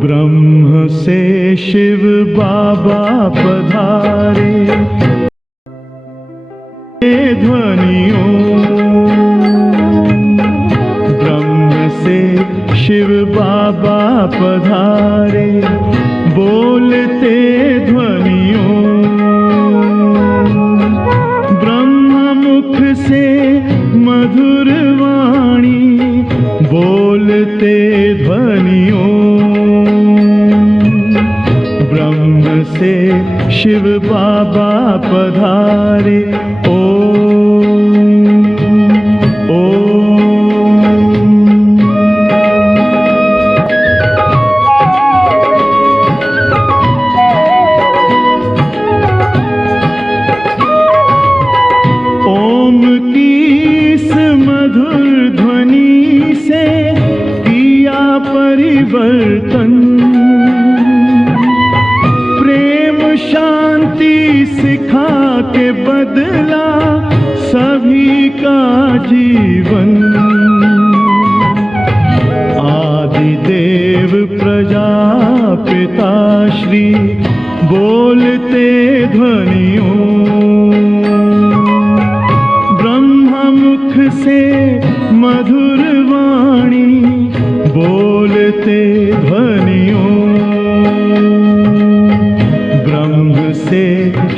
ब्रह्म से शिव बाबा पधारे, ध्वनियों ब्रह्म से शिव बाबा पधारे, बोलते ध्वनियों ब्रह्म मुख से मधुर वाणी, बोलते ध्वनियों ब्रह्म से शिव बाबा पधारे। परिवर्तन प्रेम शांति सिखा के बदला सभी का जीवन। आदि देव प्रजापिता श्री बोलते ध्वनियों ब्रह्म मुख से मधुर वाणी, बोलते ध्वनियों ब्रह्म से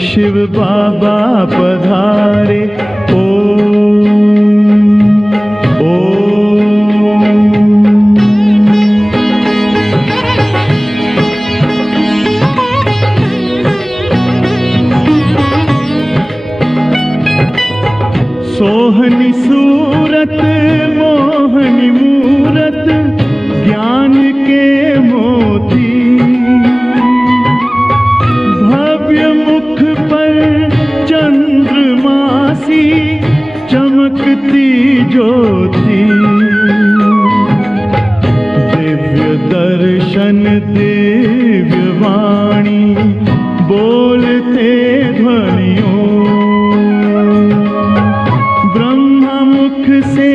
शिव बाबा पधारे। सोहनी सूरत मोहनी मूरत ज्ञान के मोती, भव्य मुख पर चंद्रमासी चमकती ज्योति, दिव्य दर्शन दिव्य वाणी, बोलते ध्वनियों मुख से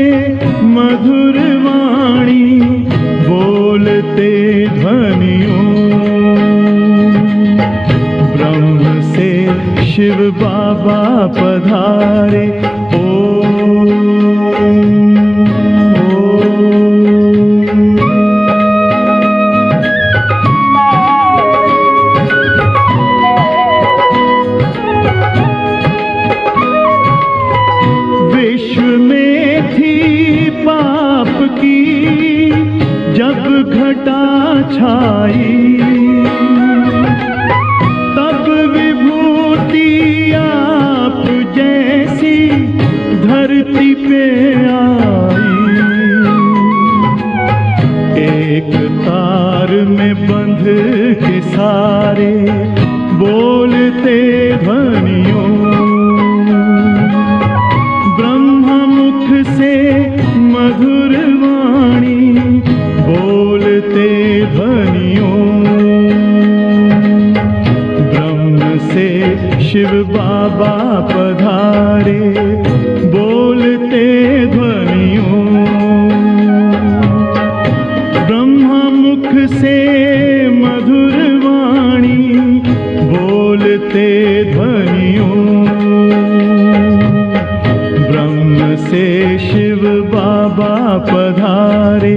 मधुर वाणी, बोलते ध्वनियों ब्रह्म से शिव बाबा पधारे। विश्व में थी पाप की जब घटा छाई, तब विभूति आप जैसी धरती पे आई। एक तार में बंध के सारे बोलते ध्वनियों से मधुर वाणी, बोलते ध्वनियों ब्रह्म से शिव बाबा पधारे, बोलते ध्वनियों ब्रह्म मुख से मधुर वाणी, बोलते ध्वनियों ब्रह्म से शिव बाबा पधारे।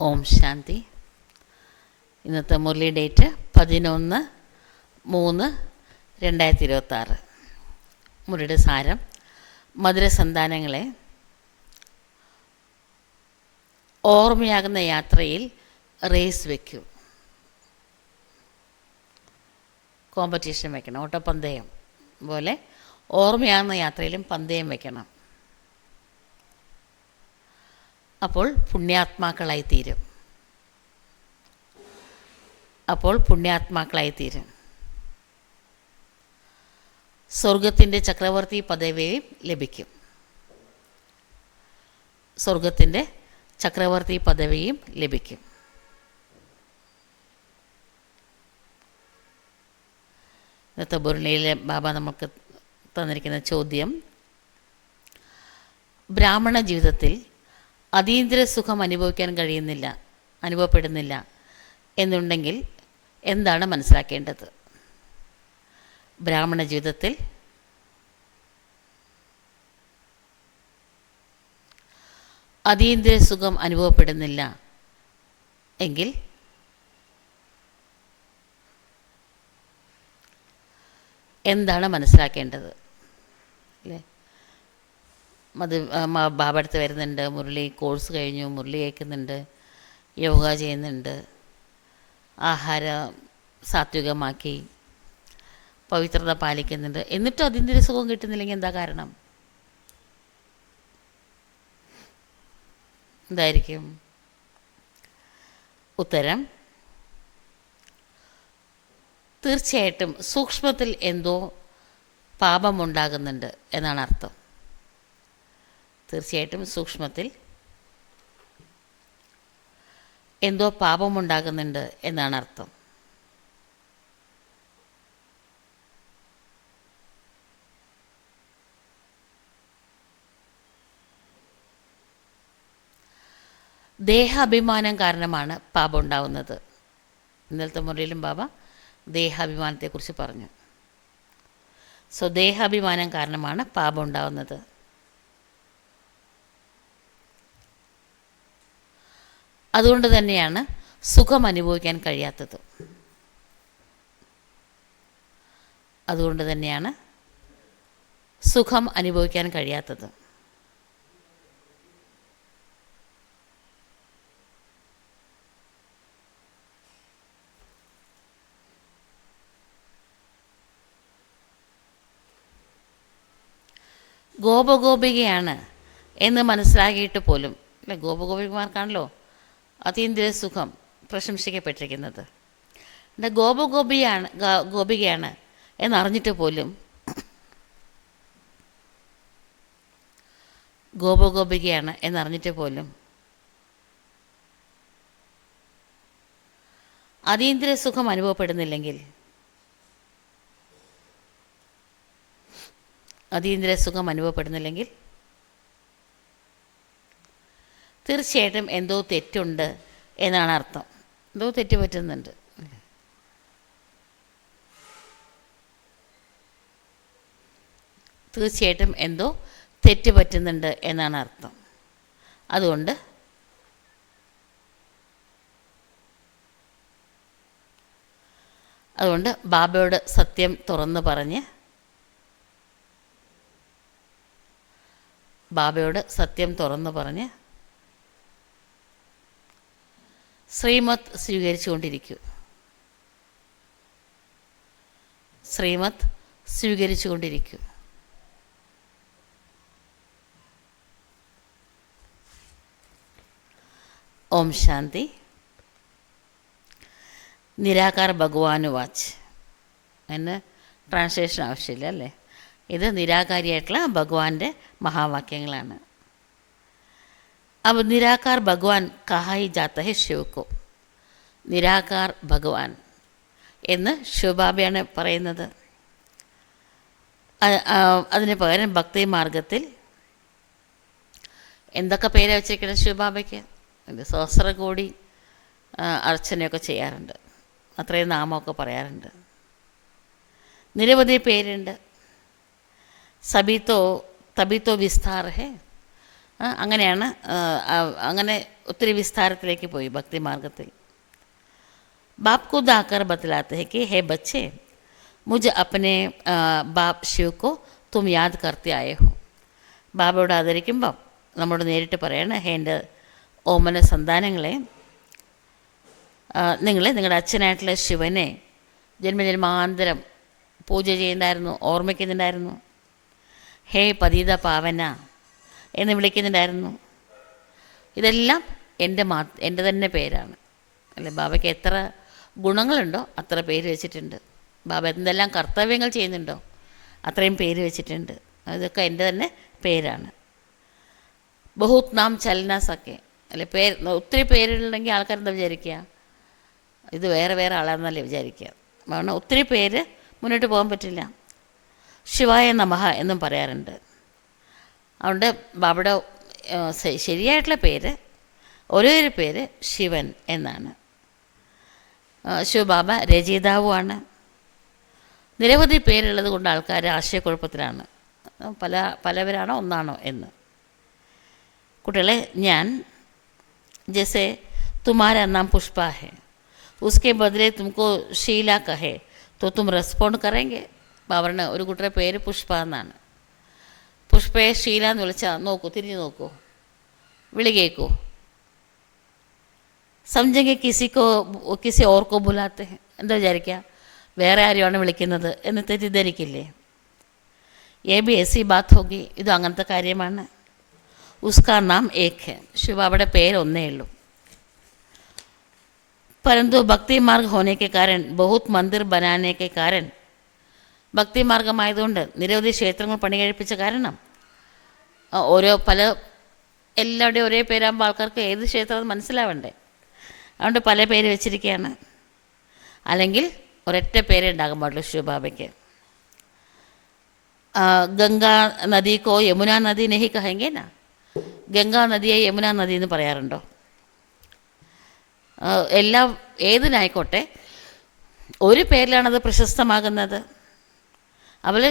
ओम शांति। ഇന്നത്തെ മുരളി ഡേറ്റ് 11/3/2026. മുരളിയുടെ സാരം: മധുരസന്താനങ്ങളെ, ഓർമ്മയാകുന്ന യാത്രയിൽ റേസ് വയ്ക്കൂ. കോമ്പറ്റീഷൻ വയ്ക്കണം, ഓട്ടപ്പന്തയം പോലെ ഓർമ്മയാകുന്ന യാത്രയിലും പന്തയം വയ്ക്കണം. അപ്പോൾ പുണ്യാത്മാക്കളായിത്തീരും. സ്വർഗത്തിൻ്റെ ചക്രവർത്തി പദവിയും ലഭിക്കും. ഇന്നത്തെ മുരളിയിലെ ബാബ നമുക്ക് തന്നിരിക്കുന്ന ചോദ്യം: ബ്രാഹ്മണ ജീവിതത്തിൽ അതീന്ദ്ര സുഖം അനുഭവപ്പെടുന്നില്ല എന്നുണ്ടെങ്കിൽ എന്താണ് മനസ്സിലാക്കേണ്ടത്? ബ്രാഹ്മണ ജീവിതത്തിൽ അതീന്ദ്ര സുഖം അനുഭവപ്പെടുന്നില്ല എങ്കിൽ എന്താണ് മനസ്സിലാക്കേണ്ടത്? അല്ലേ, ബാബ അടുത്ത് വരുന്നുണ്ട്, മുരളി കോഴ്സ് കഴിഞ്ഞു, മുരളി കേൾക്കുന്നുണ്ട്, യോഗ ചെയ്യുന്നുണ്ട്, ആഹാരം സാത്വികമാക്കി പവിത്രത പാലിക്കുന്നുണ്ട്, എന്നിട്ടും അതിൻ്റെ സുഖം കിട്ടുന്നില്ലെങ്കിൽ എന്താ കാരണം? എന്തായിരിക്കും ഉത്തരം? തീർച്ചയായിട്ടും സൂക്ഷ്മത്തിൽ എന്തോ പാപമുണ്ടാകുന്നുണ്ട് എന്നാണ് അർത്ഥം. ദേഹാഭിമാനം കാരണമാണ് പാപം ഉണ്ടാവുന്നത്. ഇന്നലത്തെ മുരളിയിലും ബാബ ദേഹാഭിമാനത്തെക്കുറിച്ച് പറഞ്ഞു. ദേഹാഭിമാനം കാരണമാണ് പാപം ഉണ്ടാവുന്നത്. അതുകൊണ്ട് തന്നെയാണ് സുഖം അനുഭവിക്കാൻ കഴിയാത്തത്. ഗോപഗോപികയാണ് എന്ന് മനസ്സിലാക്കിയിട്ട് പോലും, അല്ലെ, ഗോപഗോപികമാർക്കാണല്ലോ അതീന്ദ്രിയ സുഖം പ്രശംസിക്കപ്പെട്ടിരിക്കുന്നത്. ഗോപികയാണ് എന്നറിഞ്ഞിട്ട് പോലും അതീന്ദ്രിയ സുഖം അനുഭവപ്പെടുന്നില്ലെങ്കിൽ തീർച്ചയായിട്ടും എന്തോ തെറ്റുണ്ട് എന്നാണ് അർത്ഥം. എന്തോ തെറ്റ് പറ്റുന്നുണ്ട്. അതുകൊണ്ട് ബാബയോട് സത്യം തുറന്നു പറഞ്ഞ് ശ്രീമത് സ്വീകരിച്ചുകൊണ്ടിരിക്കൂ. ഓം ശാന്തി. നിരാകാർ ഭഗവാനുവാച്ച്. അതിന് ട്രാൻസ്ലേഷൻ ആവശ്യമില്ല, അല്ലേ? ഇത് നിരാകാരിയായിട്ടുള്ള ഭഗവാന്റെ മഹാവാക്യങ്ങളാണ്. अब निराकार भगवान कहा ही जाता है शिव को. നിരാകാർ ഭഗവാൻ എന്ന് ശിവബാബയാണ് പറയുന്നത്. അതിന് പകരം ഭക്തി മാർഗത്തിൽ എന്തൊക്കെ പേര് വെച്ചിരിക്കുന്നത് ശിവബാബയ്ക്ക്? സഹസ്രകോടി അർച്ചനയൊക്കെ ചെയ്യാറുണ്ട്, അത്രയും നാമമൊക്കെ പറയാറുണ്ട്, നിരവധി പേരുണ്ട്. തബിത്തോ വിസ്താർ ഹേ, അങ്ങനെ ഒത്തിരി വിസ്താരത്തിലേക്ക് പോയി ഭക്തിമാർഗത്തിൽ. बाप खुद आकर बतलाते हैं कि हे बच्चे, मुझे अपने बाप शिव को तुम याद करते आए हो. ബാബയോട് ആദരിക്കുമ്പം നമ്മോട് നേരിട്ട് പറയണം, ഹേ എൻ്റെ ഓമന സന്താനങ്ങളെ, നിങ്ങൾ നിങ്ങളുടെ അച്ഛനായിട്ടുള്ള ശിവനെ ജന്മജന്മാന്തരം പൂജ ചെയ്യുന്നുണ്ടായിരുന്നു, ഓർമ്മിക്കുന്നുണ്ടായിരുന്നു. ഹേ പതീത പാവന എന്ന് വിളിക്കുന്നുണ്ടായിരുന്നു. ഇതെല്ലാം എൻ്റെ തന്നെ പേരാണ് അല്ലേ. ബാബയ്ക്ക് എത്ര ഗുണങ്ങളുണ്ടോ അത്ര പേര് വെച്ചിട്ടുണ്ട്. ബാബ എന്തെല്ലാം കർത്തവ്യങ്ങൾ ചെയ്യുന്നുണ്ടോ അത്രയും പേര് വെച്ചിട്ടുണ്ട്. അതൊക്കെ എൻ്റെ തന്നെ പേരാണ്. ബഹുത് നാം ചലനാസൊക്കെ അല്ലെ, ഒത്തിരി പേരുണ്ടെങ്കിൽ ആൾക്കാരെന്താ വിചാരിക്കുക, ഇത് വേറെ വേറെ ആളാണെന്നല്ലേ വിചാരിക്കുക. കാരണം ഒത്തിരി പേര് മുന്നോട്ട് പോകാൻ പറ്റില്ല. ശിവായ നമഃ എന്നും പറയാറുണ്ട്. അതുകൊണ്ട് ബാബയുടെ ശരിയായിട്ടുള്ള പേര്, ഒരേ ഒരു പേര് ശിവൻ എന്നാണ്. ശിവബാബ രചയിതാവുമാണ്. നിരവധി പേരുള്ളത് കൊണ്ട് ആൾക്കാർ ആശയക്കുഴപ്പത്തിലാണ്, പലവരാണോ ഒന്നാണോ എന്ന്. കുട്ടികളെ, ഞാൻ ജैसे तुम्हारा नाम पुष्पा है, उसके बदले तुमको ഷീല കഹേ तो तुम റെസ്പോണ്ട് करेंगे. ബാബറിന് ഒരു കുട്ടിയുടെ പേര് പുഷ്പ എന്നാണ്. പുഷ്പയെ ഷീല എന്ന് വിളിച്ചാൽ നോക്കൂ, തിരിഞ്ഞു നോക്കൂ, വിളി കേൾക്കൂ. സംജെങ്കിൽ കിസി ഓർക്കോ ബുലാത്തെ, എന്താ വിചാരിക്കുക, വേറെ ആരെയാണ് വിളിക്കുന്നത് എന്ന് തെറ്റിദ്ധരിക്കില്ലേ. ഏ ബി എസി ബാത്ത് ഹോഗി, ഇതും അങ്ങനത്തെ കാര്യമാണ്. ഉസ്കാ നാം ഏക് ഹെ, ശിവയുടെ പേര് ഒന്നേ ഉള്ളൂ. परंतु भक्ति मार्ग होने के कारण बहुत मंदिर बनाने के कारण, ഭക്തി മാർഗമായതുകൊണ്ട് നിരവധി ക്ഷേത്രങ്ങൾ പണി കഴിപ്പിച്ച കാരണം എല്ലാവരുടെയും ഒരേ പേരാകുമ്പോൾ ആൾക്കാർക്ക് ഏത് ക്ഷേത്രം മനസ്സിലാവണ്ടേ. അതുകൊണ്ട് പല പേര് വെച്ചിരിക്കുകയാണ്. അല്ലെങ്കിൽ ഒരൊറ്റ പേരേ ഉണ്ടാകാൻ പാടുള്ളൂ ശിവബാബയ്ക്ക്. ഗംഗാ നദിക്കോ യമുന നദി നെഹി കഹെങ്കെ നാ, ഗംഗാ നദിയെ യമുന നദി എന്ന് പറയാറുണ്ടോ? ഏതിനായിക്കോട്ടെ ഒരു പേരിലാണത് പ്രശസ്തമാകുന്നത്. അതുപോലെ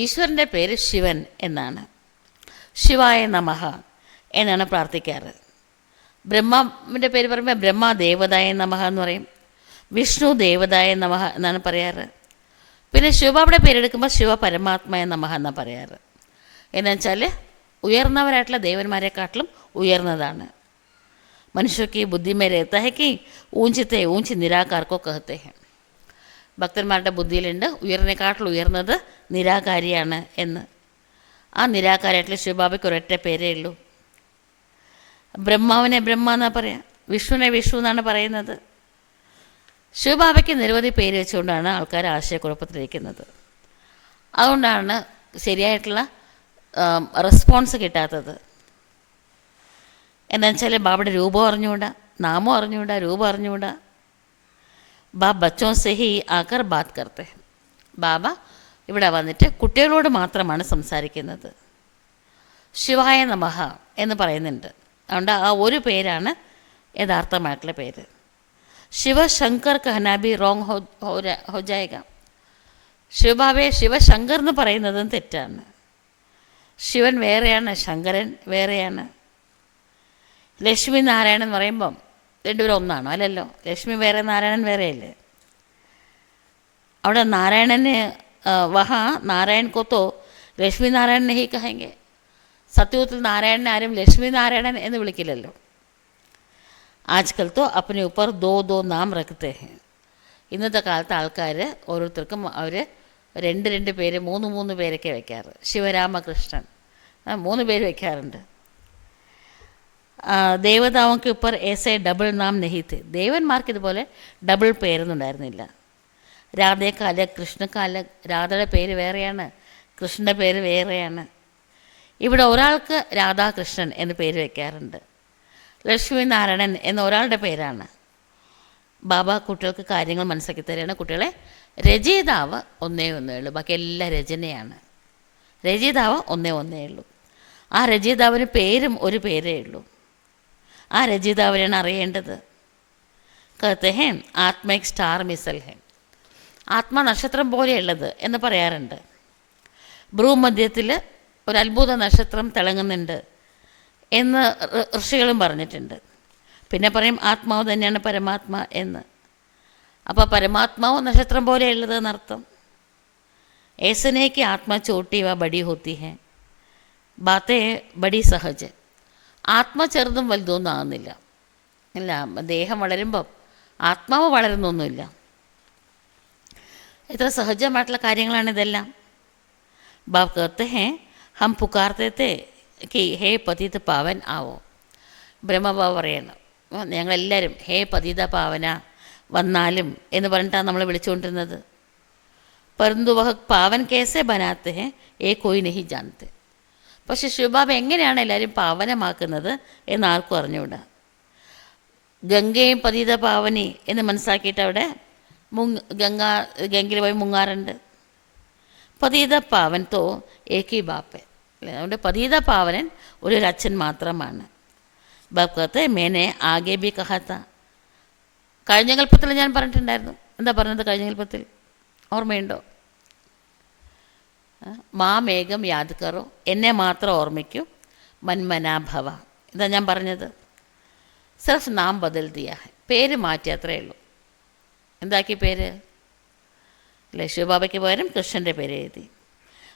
ഈശ്വരൻ്റെ പേര് ശിവൻ എന്നാണ്. ശിവായ നമഃ എന്നാണ് പ്രാർത്ഥിക്കാറ്. ബ്രഹ്മാവിൻ്റെ പേര് പറയുമ്പോൾ ബ്രഹ്മ ദേവതായ നമഃ എന്ന് പറയും, വിഷ്ണു ദേവതായ നമഃ എന്നാണ് പറയാറ്. പിന്നെ ശിവബാബയുടെ പേരെടുക്കുമ്പോൾ ശിവ പരമാത്മായ നമഃ എന്നാണ് പറയാറ്. എന്ന് വെച്ചാൽ ഉയർന്നവരായിട്ടുള്ള ദേവന്മാരെക്കാട്ടിലും ഉയർന്നതാണ്. മനുഷ്യ की बुद्धि में रहता है कि ऊंचते ऊंच निराकार को कहते हैं. ഭക്തന്മാരുടെ ബുദ്ധിയിലുണ്ട് ഉയർന്നേക്കാട്ടിൽ ഉയർന്നത് നിരാകാരിയാണ് എന്ന്. ആ നിരാകാരായിട്ടുള്ള ശിവബാബയ്ക്ക് ഒരൊറ്റ പേരേ ഉള്ളൂ. ബ്രഹ്മാവിനെ ബ്രഹ്മ എന്നാണ് പറയാം, വിഷ്ണുവിനെ വിഷ്ണു എന്നാണ് പറയുന്നത്. ശിവബാബയ്ക്ക് നിരവധി പേര് വെച്ചുകൊണ്ടാണ് ആൾക്കാർ ആശയക്കുഴപ്പത്തിലിരിക്കുന്നത്. അതുകൊണ്ടാണ് ശരിയായിട്ടുള്ള റെസ്പോൺസ് കിട്ടാത്തത്. എന്താ വെച്ചാൽ ബാബയുടെ രൂപം അറിഞ്ഞുകൂടാ, നാമം അറിഞ്ഞുകൂടാ, രൂപം അറിഞ്ഞുകൂടാ. ബാബ ബച്ചോं से ही आकर बात करते हैं. ബാബ ഇവിടെ വന്നിട്ട് കുട്ടികളോട് മാത്രമാണ് സംസാരിക്കുന്നത്. ശിവായ നമഃ എന്ന് പറയുന്നുണ്ട്. അതുകൊണ്ട് ആ ഒരു പേരാണ് യഥാർത്ഥമായിട്ടുള്ള പേര്. ശിവശങ്കർ कहना भी റോങ് हो जाएगा. ശിവബാബയെ ശിവശങ്കർ എന്ന് പറയുന്നതും തെറ്റാണ്. ശിവൻ വേറെയാണ്, ശങ്കരൻ വേറെയാണ്. ലക്ഷ്മി നാരായണൻ എന്ന് പറയുമ്പം രണ്ടുപേരും ഒന്നാണോ? അല്ലല്ലോ. ലക്ഷ്മി വേറെ, നാരായണൻ വേറെയല്ലേ. അവിടെ നാരായണന് വഹാ നാരായൺ കൊത്തോ ലക്ഷ്മി നാരായണൻ നെഹി കഹെങ്കെ. സത്യത്തിൽ നാരായണനെ ആരും ലക്ഷ്മി നാരായണൻ എന്ന് വിളിക്കില്ലല്ലോ. ആജ്കൽ തോ അപ്പനെ ഉപ്പർ ദോ നാം രഖത്തെ ഹെ. ഇന്നത്തെ കാലത്ത് ആൾക്കാർ ഓരോരുത്തർക്കും അവർ രണ്ട് പേര്, മൂന്ന് പേരൊക്കെ വയ്ക്കാറ്. ശിവരാമകൃഷ്ണൻ 3 പേര് വയ്ക്കാറുണ്ട്. ദേവതാവൊക്കെ ഉപ്പർ ഏസെ ഡബിൾ നാം നെഹിത്ത്. ദേവന്മാർക്ക് ഇതുപോലെ ഡബിൾ പേരൊന്നും ഉണ്ടായിരുന്നില്ല. രാധേക്കാല കൃഷ്ണക്കാല, രാധയുടെ പേര് വേറെയാണ്, കൃഷ്ണൻ്റെ പേര് വേറെയാണ്. ഇവിടെ ഒരാൾക്ക് രാധാകൃഷ്ണൻ എന്ന് പേര് വയ്ക്കാറുണ്ട്. ലക്ഷ്മി നാരായണൻ എന്ന ഒരാളുടെ പേരാണ്. ബാബ കുട്ടികൾക്ക് കാര്യങ്ങൾ മനസ്സിലാക്കി തരികയാണ്. കുട്ടികളെ, രചയിതാവ് ഒന്നേ ഉള്ളൂ, ബാക്കി എല്ലാം രചനയാണ്. രചയിതാവ് ഒന്നേ ഉള്ളൂ. ആ രചയിതാവിന് പേരും ഒരു പേരേ ഉള്ളൂ. ആ രചയിതാവിനെയാണ് അറിയേണ്ടത്. कहते हैं ആത്മ एक സ്റ്റാർ മിസൽ है. ആത്മ നക്ഷത്രം പോലെയുള്ളത് എന്ന് പറയാറുണ്ട്. ഭ്രൂമധ്യത്തിൽ ഒരു അത്ഭുത നക്ഷത്രം തിളങ്ങുന്നുണ്ട് എന്ന് ഋഷികളും പറഞ്ഞിട്ടുണ്ട്. പിന്നെ പറയും ആത്മാവ് തന്നെയാണ് പരമാത്മ എന്ന്. അപ്പോൾ പരമാത്മാവ് നക്ഷത്രം പോലെയുള്ളത് എന്നർത്ഥം. ऐसे कि आत्मा छोटी व बड़ी होती है, बातें बड़ी सहज. ആത്മ ചെറുതും വലുതൊന്നും ആകുന്നില്ല. ഇല്ല, ദേഹം വളരുമ്പം ആത്മാവ് വളരുന്നൊന്നുമില്ല. ഇത്ര സഹജമായിട്ടുള്ള കാര്യങ്ങളാണിതെല്ലാം. ബാബ് कहते हैं हम पुकारते थे कि ഹേ പതിത പാവൻ ആവോ. ബ്രഹ്മബാബ് പറയണം, ഞങ്ങളെല്ലാവരും ഹേ പതിത പാവന വന്നാലും എന്ന് പറഞ്ഞിട്ടാണ് നമ്മൾ വിളിച്ചുകൊണ്ടിരുന്നത്. परंतु वह पावन कैसे बनाते हैं ये कोई नहीं जानते. പക്ഷെ ശിവബാബ എങ്ങനെയാണ് എല്ലാവരും പാവനമാക്കുന്നത് എന്ന് ആർക്കും അറിഞ്ഞുകൂടാ. ഗംഗയും പതിത പാവനി എന്ന് മനസ്സാക്കിയിട്ട് അവിടെ ഗംഗയിൽ പോയി മുങ്ങാറുണ്ട്. പതിത പാവൻ തോ ഏകി ബാപ്പേ. അതുകൊണ്ട് പതിത പാവനൻ ഒരു അച്ഛൻ മാത്രമാണ്. ബാബ് कहते मैंने आगे भी कहा था. കഴിഞ്ഞ കൽപ്പത്തിൽ ഞാൻ പറഞ്ഞിട്ടുണ്ടായിരുന്നു. എന്താ പറഞ്ഞത് കഴിഞ്ഞ കൽപ്പത്തിൽ? ഓർമ്മയുണ്ടോ? മാമേകം യാദ് കറോ, എന്നെ മാത്രം ഓർമ്മിക്കൂ. മന്മനാഭവ, ഇതാ ഞാൻ പറഞ്ഞത്. സിർഫ് നാം ബദൽ ദിയ, പേര് മാറ്റി, അത്രയേ ഉള്ളൂ. എന്താക്കി പേര്? അല്ലേ, ശിവബാബയ്ക്ക് പകരം കൃഷ്ണൻ്റെ പേര് എഴുതി.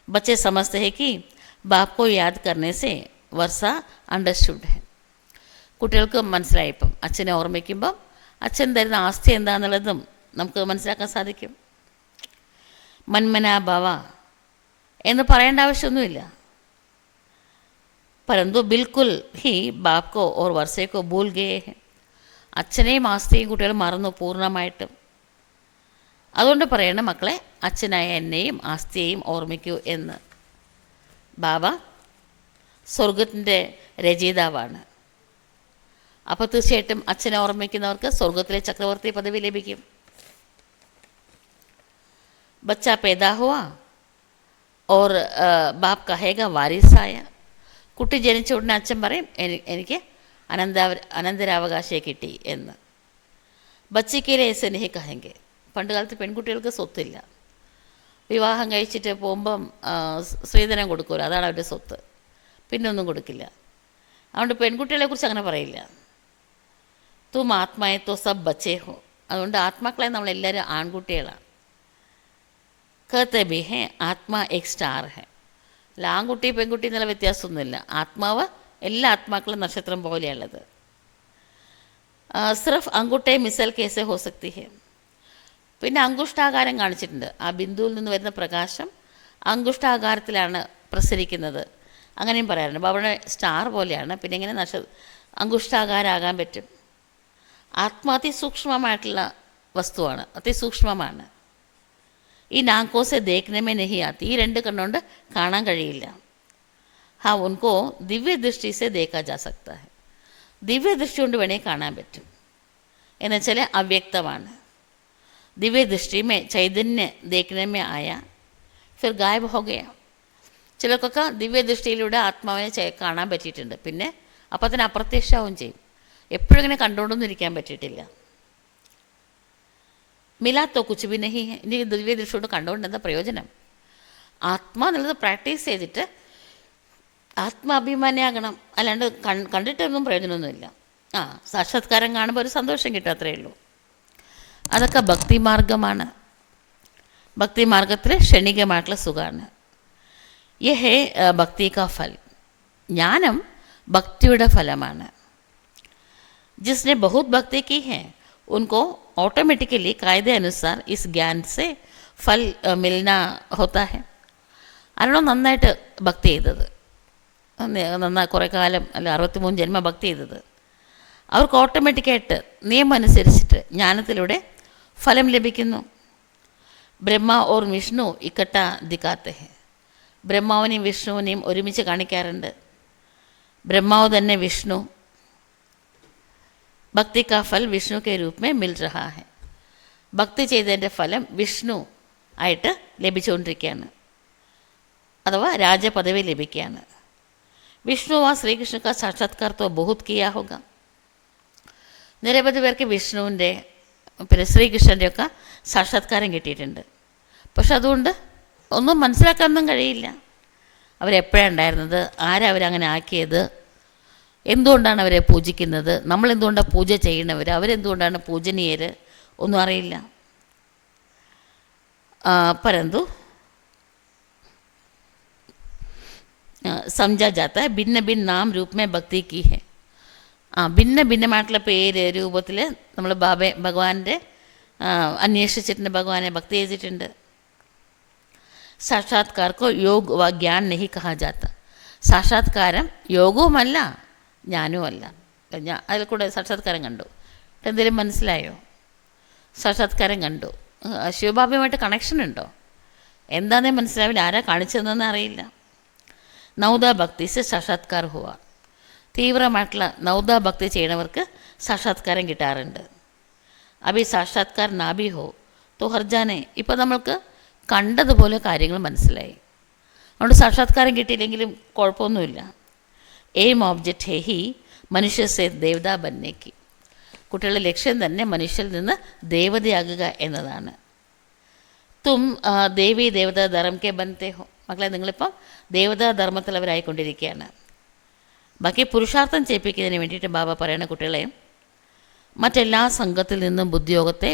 ബच्चे समझते हैं कि बाप को याद करने से വർഷ അണ്ടർസ്റ്റുഡ് है. കുട്ടികൾക്ക് മനസ്സിലായിപ്പം അച്ഛനെ ഓർമ്മിക്കുമ്പം അച്ഛൻ തരുന്ന ആസ്തി എന്താണെന്നുള്ളതും നമുക്ക് മനസ്സിലാക്കാൻ സാധിക്കും. മന്മനാഭവ എന്ന് പറയേണ്ട ആവശ്യമൊന്നുമില്ല. പരന്തു ബിൽക്കുൽ he Bapco or വർഷയ്ക്കോ Phool Gaye ഹെ. അച്ഛനെയും ആസ്തിയും കുട്ടികൾ മറന്നു പൂർണ്ണമായിട്ടും. അതുകൊണ്ട് പറയണം, മക്കളെ അച്ഛനായ എന്നെയും ആസ്തിയെയും ഓർമ്മിക്കൂ എന്ന്. ബാബ സ്വർഗത്തിൻ്റെ രചയിതാവാണ്. അപ്പോൾ തീർച്ചയായിട്ടും അച്ഛനെ ഓർമ്മിക്കുന്നവർക്ക് സ്വർഗത്തിലെ ചക്രവർത്തി പദവി ലഭിക്കും. ബच्चा पैदा हुआ और बाप कहेगा वारिसाയ. കുട്ടി ജനിച്ച ഉടനെ അച്ഛൻ പറയും എനിക്ക് അനന്തരാവകാശം കിട്ടി എന്ന്. ബച്ചിക്കയിലെ ऐसे नहीं कहेंगे. പണ്ട് കാലത്ത് പെൺകുട്ടികൾക്ക് സ്വത്തില്ല. വിവാഹം കഴിച്ചിട്ട് പോകുമ്പം സ്ത്രീധനം കൊടുക്കുമല്ലോ, അതാണ് അവരുടെ സ്വത്ത്, പിന്നെ ഒന്നും കൊടുക്കില്ല. അതുകൊണ്ട് പെൺകുട്ടികളെക്കുറിച്ച് അങ്ങനെ പറയില്ല. തും ആത്മായെ തോ സബ് ബച്ചേ ഹോ. അതുകൊണ്ട് ആത്മാക്കളെ നമ്മളെല്ലാവരും ആൺകുട്ടികളാണ്. कहते भी हैं ആത്മാ एक സ്റ്റാർ है. അല്ല, ആൺകുട്ടി പെൺകുട്ടി എന്നുള്ള വ്യത്യാസമൊന്നുമില്ല. ആത്മാവ് എല്ലാ ആത്മാക്കളും നക്ഷത്രം പോലെയുള്ളത്. സിർഫ് അങ്കുട്ടേ മിസൽ കേസെ ഹോ സക്തി ഹെ. പിന്നെ അങ്കുഷ്ടാകാരം കാണിച്ചിട്ടുണ്ട്. ആ ബിന്ദുവിൽ നിന്ന് വരുന്ന പ്രകാശം അങ്കുഷ്ടാകാരത്തിലാണ് പ്രസരിക്കുന്നത്. അങ്ങനെയും പറയാറുണ്ട്. അപ്പോൾ അവിടെ സ്റ്റാർ പോലെയാണ്. പിന്നെ എങ്ങനെ അങ്കുഷ്ടാകാരാകാൻ പറ്റും? ആത്മ അതിസൂക്ഷ്മമായിട്ടുള്ള വസ്തുവാണ്, അതിസൂക്ഷ്മമാണ്. ഈ നാങ്കോസെ ദേഖ്നമേ നഹി ആത്തി. ഈ രണ്ട് കണ്ണുകൊണ്ട് കാണാൻ കഴിയില്ല. ഹാ ഉൻകോ ദിവ്യദൃഷ്ടി സെ ദേഖാ ജാ സക്ത ഹെ. ദിവ്യദൃഷ്ടി കൊണ്ട് വേണമെങ്കിൽ കാണാൻ പറ്റും. എന്നുവെച്ചാൽ അവ്യക്തമാണ്. ദിവ്യദൃഷ്ടി മേ ചൈതന്യ ദേഖ്നമേ ആയ ഫിർ ഗായബ് ഹോ ഗയ. ചിലർക്കൊക്കെ ദിവ്യദൃഷ്ടിയിലൂടെ ആത്മാവിനെ കാണാൻ പറ്റിയിട്ടുണ്ട്, പിന്നെ അപ്പം തന്നെ അപ്രത്യക്ഷമാവും ചെയ്യും. എപ്പോഴും ഇങ്ങനെ കണ്ടുകൊണ്ടൊന്നും ഇരിക്കാൻ പറ്റിയിട്ടില്ല. മിലാത്തോ കുച്ച് ബി നഹി. ഇനി ദിവ്യദൃഷ്ടിയോട് കണ്ടുകൊണ്ട് എന്താ പ്രയോജനം? ആത്മാ എന്നുള്ളത് പ്രാക്ടീസ് ചെയ്തിട്ട് ആത്മാഭിമാനിയാകണം. അല്ലാണ്ട് കണ്ടിട്ടൊന്നും പ്രയോജനമൊന്നുമില്ല. സാക്ഷാത്കാരം കാണുമ്പോൾ ഒരു സന്തോഷം കിട്ടും, അത്രയേ ഉള്ളൂ. അതൊക്കെ ഭക്തിമാർഗമാണ്. ഭക്തിമാർഗത്തിൽ ക്ഷണികമായിട്ടുള്ള സുഖമാണ്. യഹേ ഭക്തി കാ ഫൽ. ജ്ഞാനം ഭക്തിയുടെ ഫലമാണ്. ജിസ്നെ ബഹുത് ഭക്തി കി ഹെ ഉनको ऑटोमेटिकली कायदे अनुसार इस ज्ञान से फल मिलना होता है. ആരാണോ നന്നായിട്ട് ഭക്തി ചെയ്തത്, നന്നായി കുറേ കാലം അല്ല 63 ജന്മ ഭക്തി ചെയ്തത്, അവർക്ക് ഓട്ടോമാറ്റിക്കായിട്ട് നിയമം അനുസരിച്ചിട്ട് ജ്ഞാനത്തിലൂടെ ഫലം ലഭിക്കുന്നു. ബ്രഹ്മ ഓർ വിഷ്ണു ഇക്കട്ട ദിക്കാത്തെ ഹെ. ബ്രഹ്മാവിനെയും വിഷ്ണുവിനെയും ഒരുമിച്ച് കാണിക്കാറുണ്ട്. ബ്രഹ്മാവ് തന്നെ വിഷ്ണു. ഭക്തി കാ ഫൽ വിഷ്ണു കെ രൂപ മേ മിൽ രഹാ ഹെ. ഭക്തി ചെയ്തതിൻ്റെ ഫലം വിഷ്ണു ആയിട്ട് ലഭിച്ചുകൊണ്ടിരിക്കുകയാണ്, അഥവാ രാജപദവി ലഭിക്കുകയാണ്. വിഷ്ണു ആ ശ്രീകൃഷ്ണ കാ സാക്ഷാത്കാർ തോ ബഹുത് കിയാ ഹോഗ. നിരവധി പേർക്ക് വിഷ്ണുവിൻ്റെ പിന്നെ ശ്രീകൃഷ്ണൻ്റെയൊക്കെ സാക്ഷാത്കാരം കിട്ടിയിട്ടുണ്ട്. പക്ഷെ അതുകൊണ്ട് ഒന്നും മനസ്സിലാക്കാനൊന്നും കഴിയില്ല. അവരെപ്പോഴാണ് ഉണ്ടായിരുന്നത്, ആരാ അവരങ്ങനെ ആക്കിയത്, എന്തുകൊണ്ടാണ് അവരെ പൂജിക്കുന്നത്, നമ്മളെന്തുകൊണ്ടാണ് പൂജ ചെയ്യുന്നവർ, അവരെന്തുകൊണ്ടാണ് പൂജനീയർ, ഒന്നും അറിയില്ല. परंतु समझा जाता है भिन्न भिन्न नाम रूप में भक्ति की है. ഭിന്ന ഭിന്നമായിട്ടുള്ള പേര് രൂപത്തിൽ നമ്മൾ ഭഗവാന്റെ അന്വേഷിച്ചിട്ടുണ്ട്, ഭഗവാനെ ഭക്തി ചെയ്തിട്ടുണ്ട്. സാക്ഷാത്കാർക്കോ योग व ज्ञान नहीं कहा जाता. സാക്ഷാത്കാരം യോഗവുമല്ല ജ്ഞാനവുമല്ല. അതിൽ കൂടെ സാക്ഷാത്കാരം കണ്ടു. എന്തെങ്കിലും മനസ്സിലായോ? സാക്ഷാത്കാരം കണ്ടു. ശിവബാബയുമായിട്ട് കണക്ഷൻ ഉണ്ടോ? എന്താണെന്നേ മനസ്സിലാവില്ല, ആരാ കാണിച്ചതെന്ന് അറിയില്ല. നൗദ ഭക്തി സെ സാക്ഷാത്കാർ ഹുവ. തീവ്രമായിട്ടുള്ള നൗദ ഭക്തി ചെയ്യണവർക്ക് സാക്ഷാത്കാരം കിട്ടാറുണ്ട്. അഭി സാക്ഷാത്കാർ നാഭി ഹോ തോ ഹർജാനെ. ഇപ്പോൾ നമ്മൾക്ക് കണ്ടതുപോലെ കാര്യങ്ങൾ മനസ്സിലായി. അതുകൊണ്ട് സാക്ഷാത്കാരം കിട്ടിയില്ലെങ്കിലും കുഴപ്പമൊന്നുമില്ല. എയിം ഓബ്ജക്റ്റ് ഹേ ഹി മനുഷ്യ സേ ദേവത ബന്നേക്ക്. കുട്ടികളുടെ ലക്ഷ്യം തന്നെ മനുഷ്യരിൽ നിന്ന് ദേവതയാകുക എന്നതാണ്. തും ദേവി ദേവതാ ധർമ്മ കെ ബനത്തെ ഹോ. മക്കളെ, നിങ്ങളിപ്പം ദേവതാ ധർമ്മത്തിലവരായിക്കൊണ്ടിരിക്കുകയാണ്. ബാക്കി പുരുഷാർത്ഥം ചെയ്യിപ്പിക്കുന്നതിന് വേണ്ടിയിട്ട് ബാബ പറയുന്ന കുട്ടികളെ മറ്റെല്ലാ സംഘത്തിൽ നിന്നും ബുദ്ധിയോഗത്തെ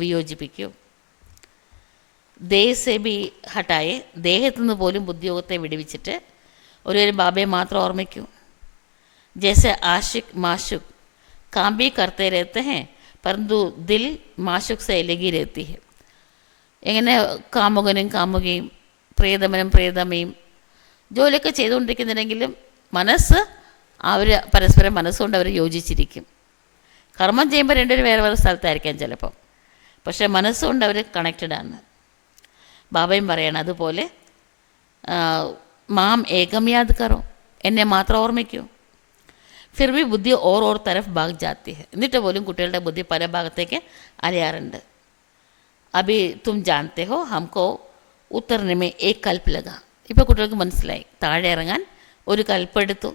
വിയോജിപ്പിക്കൂ. ദേഹസേ ബി ഹട്ടായെ. ദേഹത്തു നിന്ന് പോലും ബുദ്ധിയോഗത്തെ വിടുവിച്ചിട്ട് ഒരു ബാബയെ മാത്രം ഓർമ്മിക്കൂ. ജैसे आशिक माशुक काम भी करते रहते हैं परंतु दिल माशुक से लगी रहती है. എങ്ങനെ കാമുകനും കാമുകയും പ്രിയതമനും പ്രിയതമയും ജോലിയൊക്കെ ചെയ്തുകൊണ്ടിരിക്കുന്നുണ്ടെങ്കിലും മനസ്സ് അവർ പരസ്പരം മനസ്സുകൊണ്ട് അവർ യോജിച്ചിരിക്കും. കർമ്മം ചെയ്യുമ്പോൾ രണ്ടുപേരും വേറെ വേറെ സ്ഥലത്തായിരിക്കാം ചിലപ്പം, പക്ഷേ മനസ്സുകൊണ്ട് അവർ കണക്റ്റഡാണ്. ബാബയും പറയണം അതുപോലെ മാം ഏകം യാദ് കറോ. എന്നെ മാത്രം ഓർമ്മിക്കൂ. ഫിർ ഭി ബുദ്ധി ഓർ തരഫ് ഭാഗ് ജാത്തി ഹെ. എന്നിട്ട് പോലും കുട്ടികളുടെ ബുദ്ധി പല ഭാഗത്തേക്ക് അലയാറുണ്ട്. അഭി തും ജാനത്തെ ഹോ ഹംകോ ഉത്തർനെ മേ ഏക് കൽപ്പ് ലഗ. ഇപ്പോൾ കുട്ടികൾക്ക് മനസ്സിലായി, താഴെ ഇറങ്ങാൻ ഒരു കൽപ്പെടുത്തു.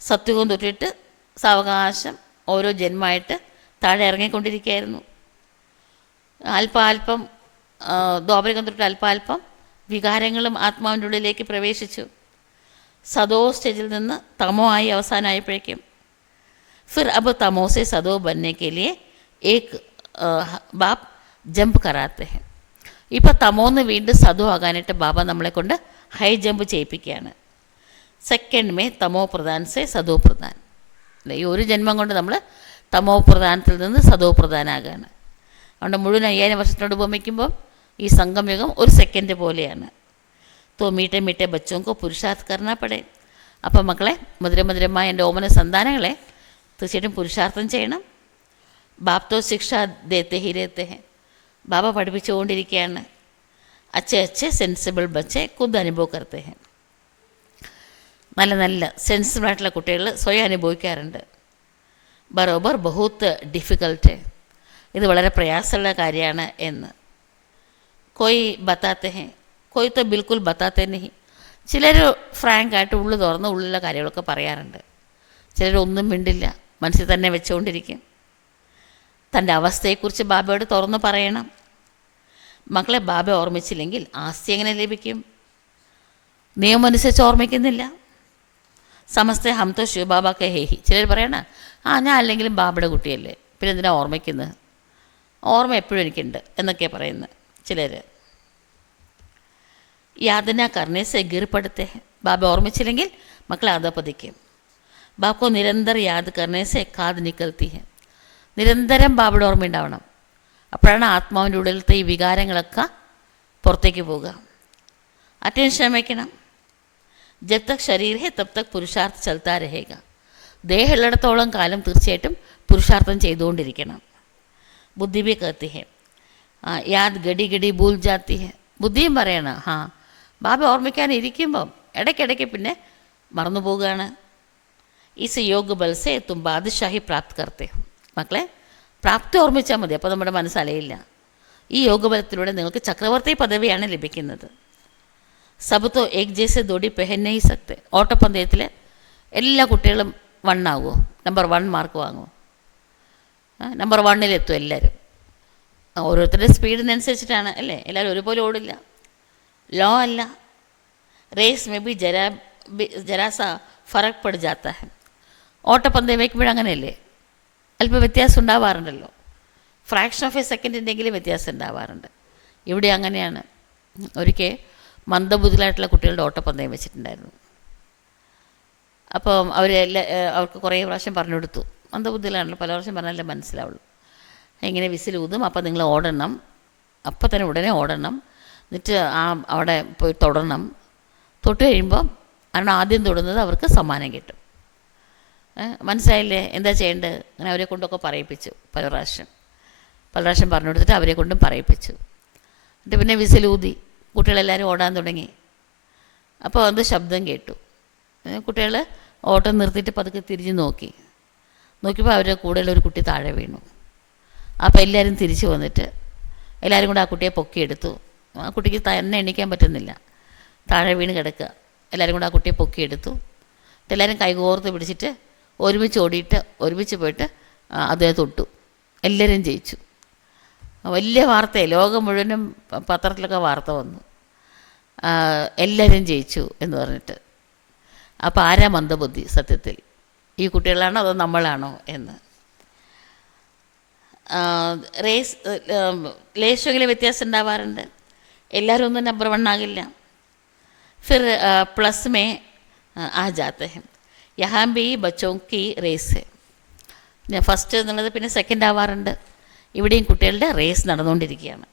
സത്യുഗം തൊട്ടിട്ട് സാവകാശം ഓരോ ജന്മമായിട്ട് താഴെ ഇറങ്ങിക്കൊണ്ടിരിക്കുകയായിരുന്നു. അല്പാൽപ്പം ദ്വാപരികം തൊട്ട് അല്പാൽപ്പം വികാരങ്ങളും ആത്മാവിൻ്റെ ഉള്ളിലേക്ക് പ്രവേശിച്ചു. സദോ സ്റ്റേജിൽ നിന്ന് തമോ ആയി അവസാനമായപ്പോഴേക്കും ഫിർ അബ് തമോ സെ സദോ ബന്നേ കെ ലിയെ ഏക് ബാബ് ജമ്പ് കറാത്തെ ഹെ. ഇപ്പോൾ തമോന്ന് വീണ്ടും സദോ ആകാനായിട്ട് ബാബ നമ്മളെ കൊണ്ട് ഹൈ ജമ്പ് ചെയ്യിപ്പിക്കുകയാണ്. സെക്കൻഡ് മേ തമോ പ്രധാൻ സെ സദോ പ്രധാൻ. അല്ലേ, ഈ ഒരു ജന്മം കൊണ്ട് നമ്മൾ തമോ പ്രധാനത്തിൽ നിന്ന് സദോ പ്രധാനാകാണ്. അതുകൊണ്ട് മുഴുവൻ 5000 വർഷത്തിനോട് ഉപമിക്കുമ്പോൾ ഈ സംഗമയുഗം ഒരു സെക്കൻഡ് പോലെയാണ്. തോ മീട്ടെ മീട്ടെ ബച്ചോങ്കോ പുരുഷാർത്ഥ് കർണ പടേ. അപ്പം മക്കളെ, മധുരമധുരമായ എൻ്റെ ഓമന സന്താനങ്ങളെ തീർച്ചയായിട്ടും പുരുഷാർത്ഥം ചെയ്യണം. ബാപ് തോ ശിക്ഷ ദേത്തെ ഹി രേത്തെ ഹെ. ബാബ പഠിപ്പിച്ചുകൊണ്ടിരിക്കുകയാണ്. അച്ഛെ അച്ഛെ സെൻസിബിൾ ബച്ചെ ഖുദ് അനുഭവ കർത്തെ ഹെ. നല്ല നല്ല സെൻസിബിളായിട്ടുള്ള കുട്ടികൾ സ്വയം അനുഭവിക്കാറുണ്ട്. ബറോബർ ബഹുത്ത് ഡിഫിക്കൽട്ട്. ഇത് വളരെ പ്രയാസമുള്ള കാര്യമാണ് എന്ന്. കൊയ് ബത്താത്തെ ഹെ, കൊയ് തോ ബിൽക്കുൽ ബത്താത്തെ നഹി. ചിലർ ഫ്രാങ്കായിട്ട് ഉള്ളു തുറന്ന് ഉള്ളിലുള്ള കാര്യങ്ങളൊക്കെ പറയാറുണ്ട്. ചിലർ ഒന്നും മിണ്ടില്ല, മനസ്സിൽ തന്നെ വെച്ചുകൊണ്ടിരിക്കും. തൻ്റെ അവസ്ഥയെക്കുറിച്ച് ബാബയോട് തുറന്ന് പറയണം. മക്കളെ, ബാബ ഓർമ്മിച്ചില്ലെങ്കിൽ ആസ്തി എങ്ങനെ ലഭിക്കും? നിയമമനുസരിച്ച് ഓർമ്മിക്കുന്നില്ല. സമസ്ത ഹം തോ ശിവബാബാക്കെ ഹേഹി. ചിലർ പറയണ ഞാൻ അല്ലെങ്കിലും ബാബയുടെ കുട്ടിയല്ലേ, പിന്നെ എന്തിനാണ് ഓർമ്മിക്കുന്നത്? ഓർമ്മ എപ്പോഴും എനിക്കുണ്ട് എന്നൊക്കെ പറയുന്നത് ചിലർ. യാതന കർണേ സെ ഗിർപ്പെടുത്തെ. ബാബ ഓർമ്മിച്ചില്ലെങ്കിൽ മക്കളെ അധപതിക്കും. ബാബക്കോ നിരന്തരം യാദ് കർണേ സെ കാത് നിക്കൽത്തി ഹെ. നിരന്തരം ബാബയുടെ ഓർമ്മ ഉണ്ടാവണം. അപ്പോഴാണ് ആത്മാവിൻ്റെ ഉള്ളിലത്തെ ഈ വികാരങ്ങളൊക്കെ പുറത്തേക്ക് പോവുക. അറ്റൻഷൻ വയ്ക്കണം. ജബ് തക് ശരീർ ഹെ തബ് തക് പുരുഷാർത്ഥ ചലത്താ രഹേഗ. ദേഹമുള്ളിടത്തോളം കാലം തീർച്ചയായിട്ടും പുരുഷാർത്ഥം ചെയ്തുകൊണ്ടിരിക്കണം. ബുദ്ധി ബി കഹത്തി ഹെ യാദ് ഗഡി ഗഡി ഭൂൽ ജാത്തി ഹെ. ബുദ്ധിയും പറയണം, ബാബ ഓർമ്മിക്കാനിരിക്കുമ്പം ഇടയ്ക്കിടയ്ക്ക് പിന്നെ മറന്നു പോവുകയാണ്. ഇസ് യോഗ ബൽസെ തും ബാദ്ഷാഹി പ്രാപ്ത് കർത്തെ. മക്കളെ, പ്രാപ്തി ഓർമ്മിച്ചാൽ മതി, അപ്പോൾ നമ്മുടെ മനസ്സലയില്ല. ഈ യോഗബലത്തിലൂടെ നിങ്ങൾക്ക് ചക്രവർത്തി പദവിയാണ് ലഭിക്കുന്നത്. സബ് തോ ഏക് ജേസെ ദോടി പെഹൻ നഹീ സക്തെ. ഓട്ടപ്പന്തയത്തിൽ എല്ലാ കുട്ടികളും 1 ആകുമോ? നമ്പർ 1 മാർക്ക് വാങ്ങുമോ? നമ്പർ 1-ലെത്തും എല്ലാവരും. ഓരോരുത്തരുടെ സ്പീഡിനനുസരിച്ചിട്ടാണ് അല്ലേ, എല്ലാവരും ഒരുപോലെ ഓടില്ല. ലോ അല്ല. റേസ് മേ ബി ജരാസ ഫറക് പട് ജാത്ത ഹെ. ഓട്ടപ്പന്തയം വയ്ക്കുമ്പോഴങ്ങനെയല്ലേ, അല്പം വ്യത്യാസം ഉണ്ടാവാറുണ്ടല്ലോ. ഫ്രാക്ഷൻ ഓഫ് എ സെക്കൻഡിൻ്റെങ്കിലും വ്യത്യാസം ഉണ്ടാവാറുണ്ട്. ഇവിടെ അങ്ങനെയാണ്. ഒരിക്കൽ മന്ദബുദ്ധികളായിട്ടുള്ള കുട്ടികളുടെ ഓട്ടപ്പന്തയം വെച്ചിട്ടുണ്ടായിരുന്നു. അപ്പം അവർക്ക് കുറേ പ്രാവശ്യം പറഞ്ഞു കൊടുത്തു. മന്ദബുദ്ധികളാണല്ലോ, പല പ്രാവശ്യം പറഞ്ഞാലേ മനസ്സിലാവുള്ളൂ. ഇങ്ങനെ വിസിലൂതും, അപ്പം നിങ്ങൾ ഓടണം, അപ്പം തന്നെ ഉടനെ ഓടണം, എന്നിട്ട് അവിടെ പോയി തൊടണം. തൊട്ട് കഴിയുമ്പോൾ കാരണം ആദ്യം തൊടുന്നത് അവർക്ക് സമ്മാനം കിട്ടും. മനസ്സിലായില്ലേ എന്താ ചെയ്യേണ്ടത്? അങ്ങനെ അവരെ കൊണ്ടൊക്കെ പറയിപ്പിച്ചു. പല പ്രാവശ്യം പറഞ്ഞു കൊടുത്തിട്ട് അവരെ കൊണ്ടും പറയിപ്പിച്ചു. എന്നിട്ട് പിന്നെ വിസിലൂതി കുട്ടികളെല്ലാവരും ഓടാൻ തുടങ്ങി. അപ്പോൾ അത് ശബ്ദം കേട്ടു. കുട്ടികൾ ഓട്ടം നിർത്തിയിട്ട് പതുക്കെ തിരിഞ്ഞ് നോക്കിയപ്പോൾ അവരുടെ കൂടെയുള്ള ഒരു കുട്ടി താഴെ വീണു. അപ്പോൾ എല്ലാവരും തിരിച്ചു വന്നിട്ട് എല്ലാവരും കൂടെ ആ കുട്ടിയെ പൊക്കിയെടുത്തു. ആ കുട്ടിക്ക് തന്നെ എണീക്കാൻ പറ്റുന്നില്ല, താഴെ വീണ് കിടക്കുക. എല്ലാവരും കൂടെ ആ കുട്ടിയെ പൊക്കിയെടുത്തു. എല്ലാവരും കൈകോർത്ത് പിടിച്ചിട്ട് ഒരുമിച്ച് ഓടിയിട്ട് ഒരുമിച്ച് പോയിട്ട് അദ്ദേഹം തൊട്ടു. എല്ലാവരും ജയിച്ചു. വലിയ വാർത്തയെ ലോകം മുഴുവനും പത്രത്തിലൊക്കെ വാർത്ത വന്നു, എല്ലാവരും ജയിച്ചു എന്ന് പറഞ്ഞിട്ട്. അപ്പോൾ ആരാ മന്ദബുദ്ധി സത്യത്തിൽ? ഈ കുട്ടികളാണോ അതോ നമ്മളാണോ എന്ന്? ലേശമെങ്കിലും വ്യത്യാസം ഉണ്ടാവാറുണ്ട്. എല്ലാവരും ഒന്നും നമ്പർ 1 ആകില്ല. फिर प्लस में आ जाते हैं. यहाँ भी बच्चों की रेस है. ഫസ്റ്റ് എന്നുള്ളത് പിന്നെ സെക്കൻഡ് ആവാറുണ്ട്. ഇവിടെയും കുട്ടികളുടെ റേസ് നടന്നുകൊണ്ടിരിക്കുകയാണ്.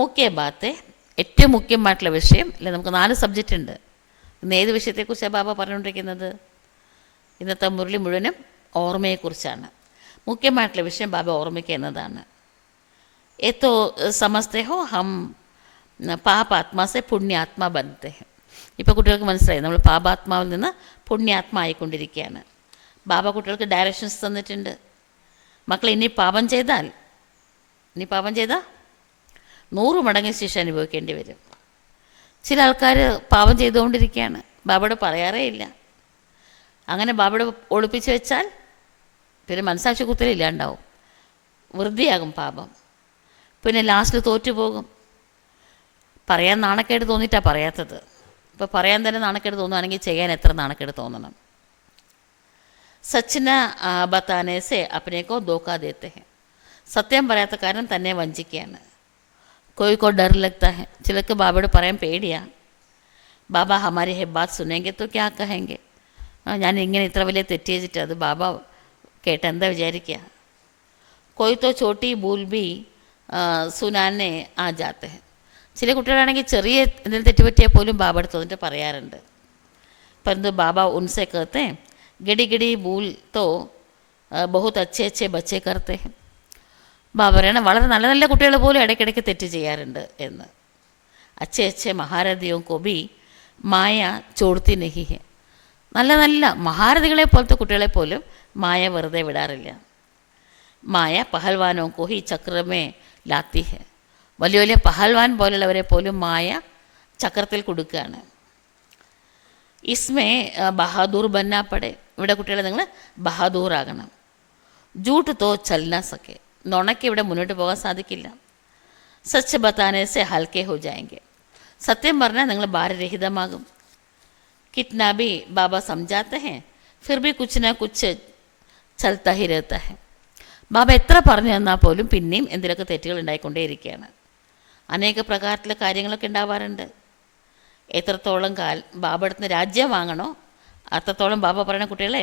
മുഖ്യ ബാത്ത്, ഏറ്റവും മുഖ്യമായിട്ടുള്ള വിഷയം അല്ലെ, നമുക്ക് 4 സബ്ജക്റ്റ് ഉണ്ട്. ഇന്ന് ഏത് വിഷയത്തെക്കുറിച്ചാണ് ബാബ പറഞ്ഞുകൊണ്ടിരിക്കുന്നത്? ഇന്നത്തെ മുരളി മുഴുവനും ഓർമ്മയെക്കുറിച്ചാണ്. മുഖ്യമായിട്ടുള്ള വിഷയം ബാബ ഓർമ്മിക്കുക എന്നതാണ്. ഏത്തോ സമസ്തേ ഹോ ഹം പാപാത്മാസെ പുണ്യാത്മാ ബന്ധത്തെ. ഇപ്പോൾ കുട്ടികൾക്ക് മനസ്സിലായി നമ്മൾ പാപാത്മാവിൽ നിന്ന് പുണ്യാത്മാ ആയിക്കൊണ്ടിരിക്കുകയാണ്. ബാബ കുട്ടികൾക്ക് ഡയറക്ഷൻസ് തന്നിട്ടുണ്ട്. മക്കൾ ഇനി പാപം ചെയ്താൽ 100 മടങ്ങ് ശിക്ഷ അനുഭവിക്കേണ്ടി വരും. ചില ആൾക്കാർ പാപം ചെയ്തുകൊണ്ടിരിക്കുകയാണ്, ബാബയോട് പറയാറേ ഇല്ല. അങ്ങനെ ബാബയോട് ഒളിപ്പിച്ച് വെച്ചാൽ പിന്നെ മനസ്സാക്ഷി കുത്തലില്ലാണ്ടാവും, വൃത്തിയാകും പാപം. പിന്നെ ലാസ്റ്റിൽ തോറ്റുപോകും. പറയാൻ നാണക്കേട് തോന്നിയിട്ടാണ് പറയാത്തത്. ഇപ്പോൾ പറയാൻ തന്നെ നാണക്കേട് തോന്നുകയാണെങ്കിൽ ചെയ്യാൻ എത്ര നാണക്കേട് തോന്നണം. സച്ചിന ബത്താനേസെ അപ്പനേക്കോ ധോക്കാ ദേത്തെ ഹെ. സത്യം പറയാത്ത കാരണം തന്നെ വഞ്ചിക്കുകയാണ്. കോയിക്കോ ഡർ ലഗ്താ ഹെ. ചിലർക്ക് ബാബയോട് പറയാൻ പേടിയാണ്. ബാബ ഹമാരി ഹെ ബാത് സുനേങ്കെ തോ ക്യാ കഹെങ്കെ. ഞാൻ ഇങ്ങനെ ഇത്ര വലിയ തെറ്റ് ചെയ്തിട്ട് അത് ബാബ കേട്ട് എന്താ വിചാരിക്കുക? കോയി തോ ചോട്ടി ഭൂൽ ബി സുനാനെ ആ ജാത്തെ ഹെ. ചില കുട്ടികളാണെങ്കിൽ ചെറിയ എന്തെങ്കിലും തെറ്റുപറ്റിയാൽ പോലും ബാബ അടുത്ത് വന്നിട്ട് പറയാറുണ്ട്. परंतु बाबा उनसे कहते हैं गड़ी गड़ी भूल तो बहुत अच्छे अच्छे बच्चे करते हैं. ബാബ പറയണം വളരെ നല്ല നല്ല കുട്ടികൾ പോലും ഇടയ്ക്കിടയ്ക്ക് തെറ്റ് ചെയ്യാറുണ്ട് എന്ന്. അച്ഛേ അച്ഛേ മഹാരഥിയോ കോബി മായ ചോടുത്തി നഹി ഹെ. നല്ല നല്ല മഹാരഥികളെ പോലത്തെ കുട്ടികളെ പോലും മായ വെറുതെ വിടാറില്ല. മായ പഹൽവാനോ കോ ഹി ചക്രമേ ലാത്തി ഹെ. വലിയ വലിയ പഹൽവാൻ പോലുള്ളവരെ പോലും മായ ചക്രത്തിൽ കൊടുക്കുകയാണ്. ഇസ്മേ ബഹാദൂർ ബന്നാ പടേ. ഇവിടെ കുട്ടികളെ നിങ്ങൾ ബഹാദൂറാകണം. ജൂട്ട് തോ ചലനാ സക്കെ. നുണയ്ക്ക് ഇവിടെ മുന്നോട്ട് പോകാൻ സാധിക്കില്ല. സച്ച് ബത്താനേസെ ഹൽക്കെ ഹോ ജായെങ്കെ. സത്യം പറഞ്ഞാൽ നിങ്ങൾ ഭാരരഹിതമാകും. കിത്നാ ഭി ബാബ സംജാത്തെ ഹെ ഫിർ ഭി കുച്ച് നാ കുച്ച് ചൽത്താ ഹി രഹതാ ഹെ. ബാബ എത്ര പറഞ്ഞു തന്നാൽ പോലും പിന്നെയും എന്തെങ്കിലുമൊക്കെ തെറ്റുകൾ ഉണ്ടായിക്കൊണ്ടേയിരിക്കുകയാണ്. അനേക പ്രകാരത്തിലെ കാര്യങ്ങളൊക്കെ ഉണ്ടാവാറുണ്ട്. എത്രത്തോളം ബാബ അടുത്ത് രാജ്യം വാങ്ങണോ അത്രത്തോളം ബാബ പറയുന്ന കുട്ടികളെ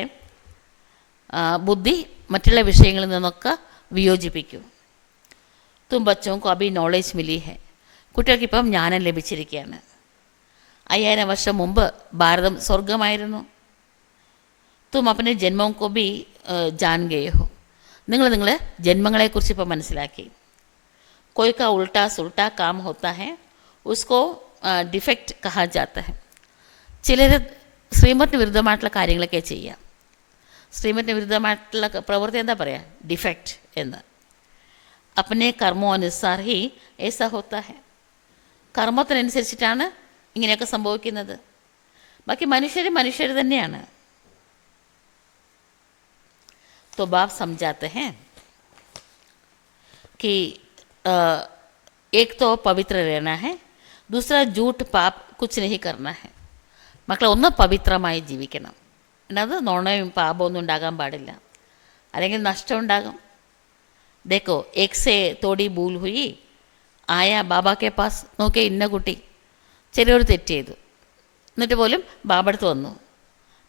ബുദ്ധി മറ്റുള്ള വിഷയങ്ങളിൽ നിന്നൊക്കെ വിയോജിപ്പിക്കും. തും ബച്ചോങ്കോ അഭി നോളേജ് മിലി ഹെ. കുട്ടികൾക്കിപ്പം ജ്ഞാനം ലഭിച്ചിരിക്കുകയാണ്. 5000 വർഷം മുമ്പ് ഭാരതം സ്വർഗമായിരുന്നു. തും അപ്പനെ ജന്മോങ്കോ ബി ജാൻ ഗയേ ഹോ. നിങ്ങൾ ജന്മങ്ങളെക്കുറിച്ച് ഇപ്പോൾ മനസ്സിലാക്കി. കോയി കാ ഉൾട്ടാ സുൾട്ടാ കാം ഹോത്താ ഹെ ഉസ്കോ ഡിഫക്റ്റ് കഹാ ജാത്ത ഹെ. ചിലർ ശ്രീമത്തിന് വിരുദ്ധമായിട്ടുള്ള കാര്യങ്ങളൊക്കെ ചെയ്യാം. ശ്രീമത്തിന് വിരുദ്ധമായിട്ടുള്ള പ്രവൃത്തി എന്താ പറയുക? ഡിഫക്റ്റ് എന്ന്. അപ്പനെ കർമ്മോ അനുസാർ ഹി ഏസാ ഹോത്താ ഹെ. കർമ്മത്തിനനുസരിച്ചിട്ടാണ് ഇങ്ങനെയൊക്കെ സംഭവിക്കുന്നത്. ബാക്കി മനുഷ്യർ തന്നെയാണ്. तो बाप समझाते हैं कि एक तो पवित्र रहना है, दूसरा झूठ पाप कुछ नहीं करना है. മക്കളെ ഒന്ന് പവിത്രമായി ജീവിക്കണം. എന്നത് നുണയും പാപമൊന്നും ഉണ്ടാകാൻ പാടില്ല, അല്ലെങ്കിൽ നഷ്ടമുണ്ടാകും. देखो एक से थोड़ी भूल हुई आया ബാബ കെ പാസ് നോക്കിയ ഇന്ന കുട്ടി ചെറിയൊരു തെറ്റ് ചെയ്തു, എന്നിട്ട് പോലും ബാബ അടുത്ത് വന്നു,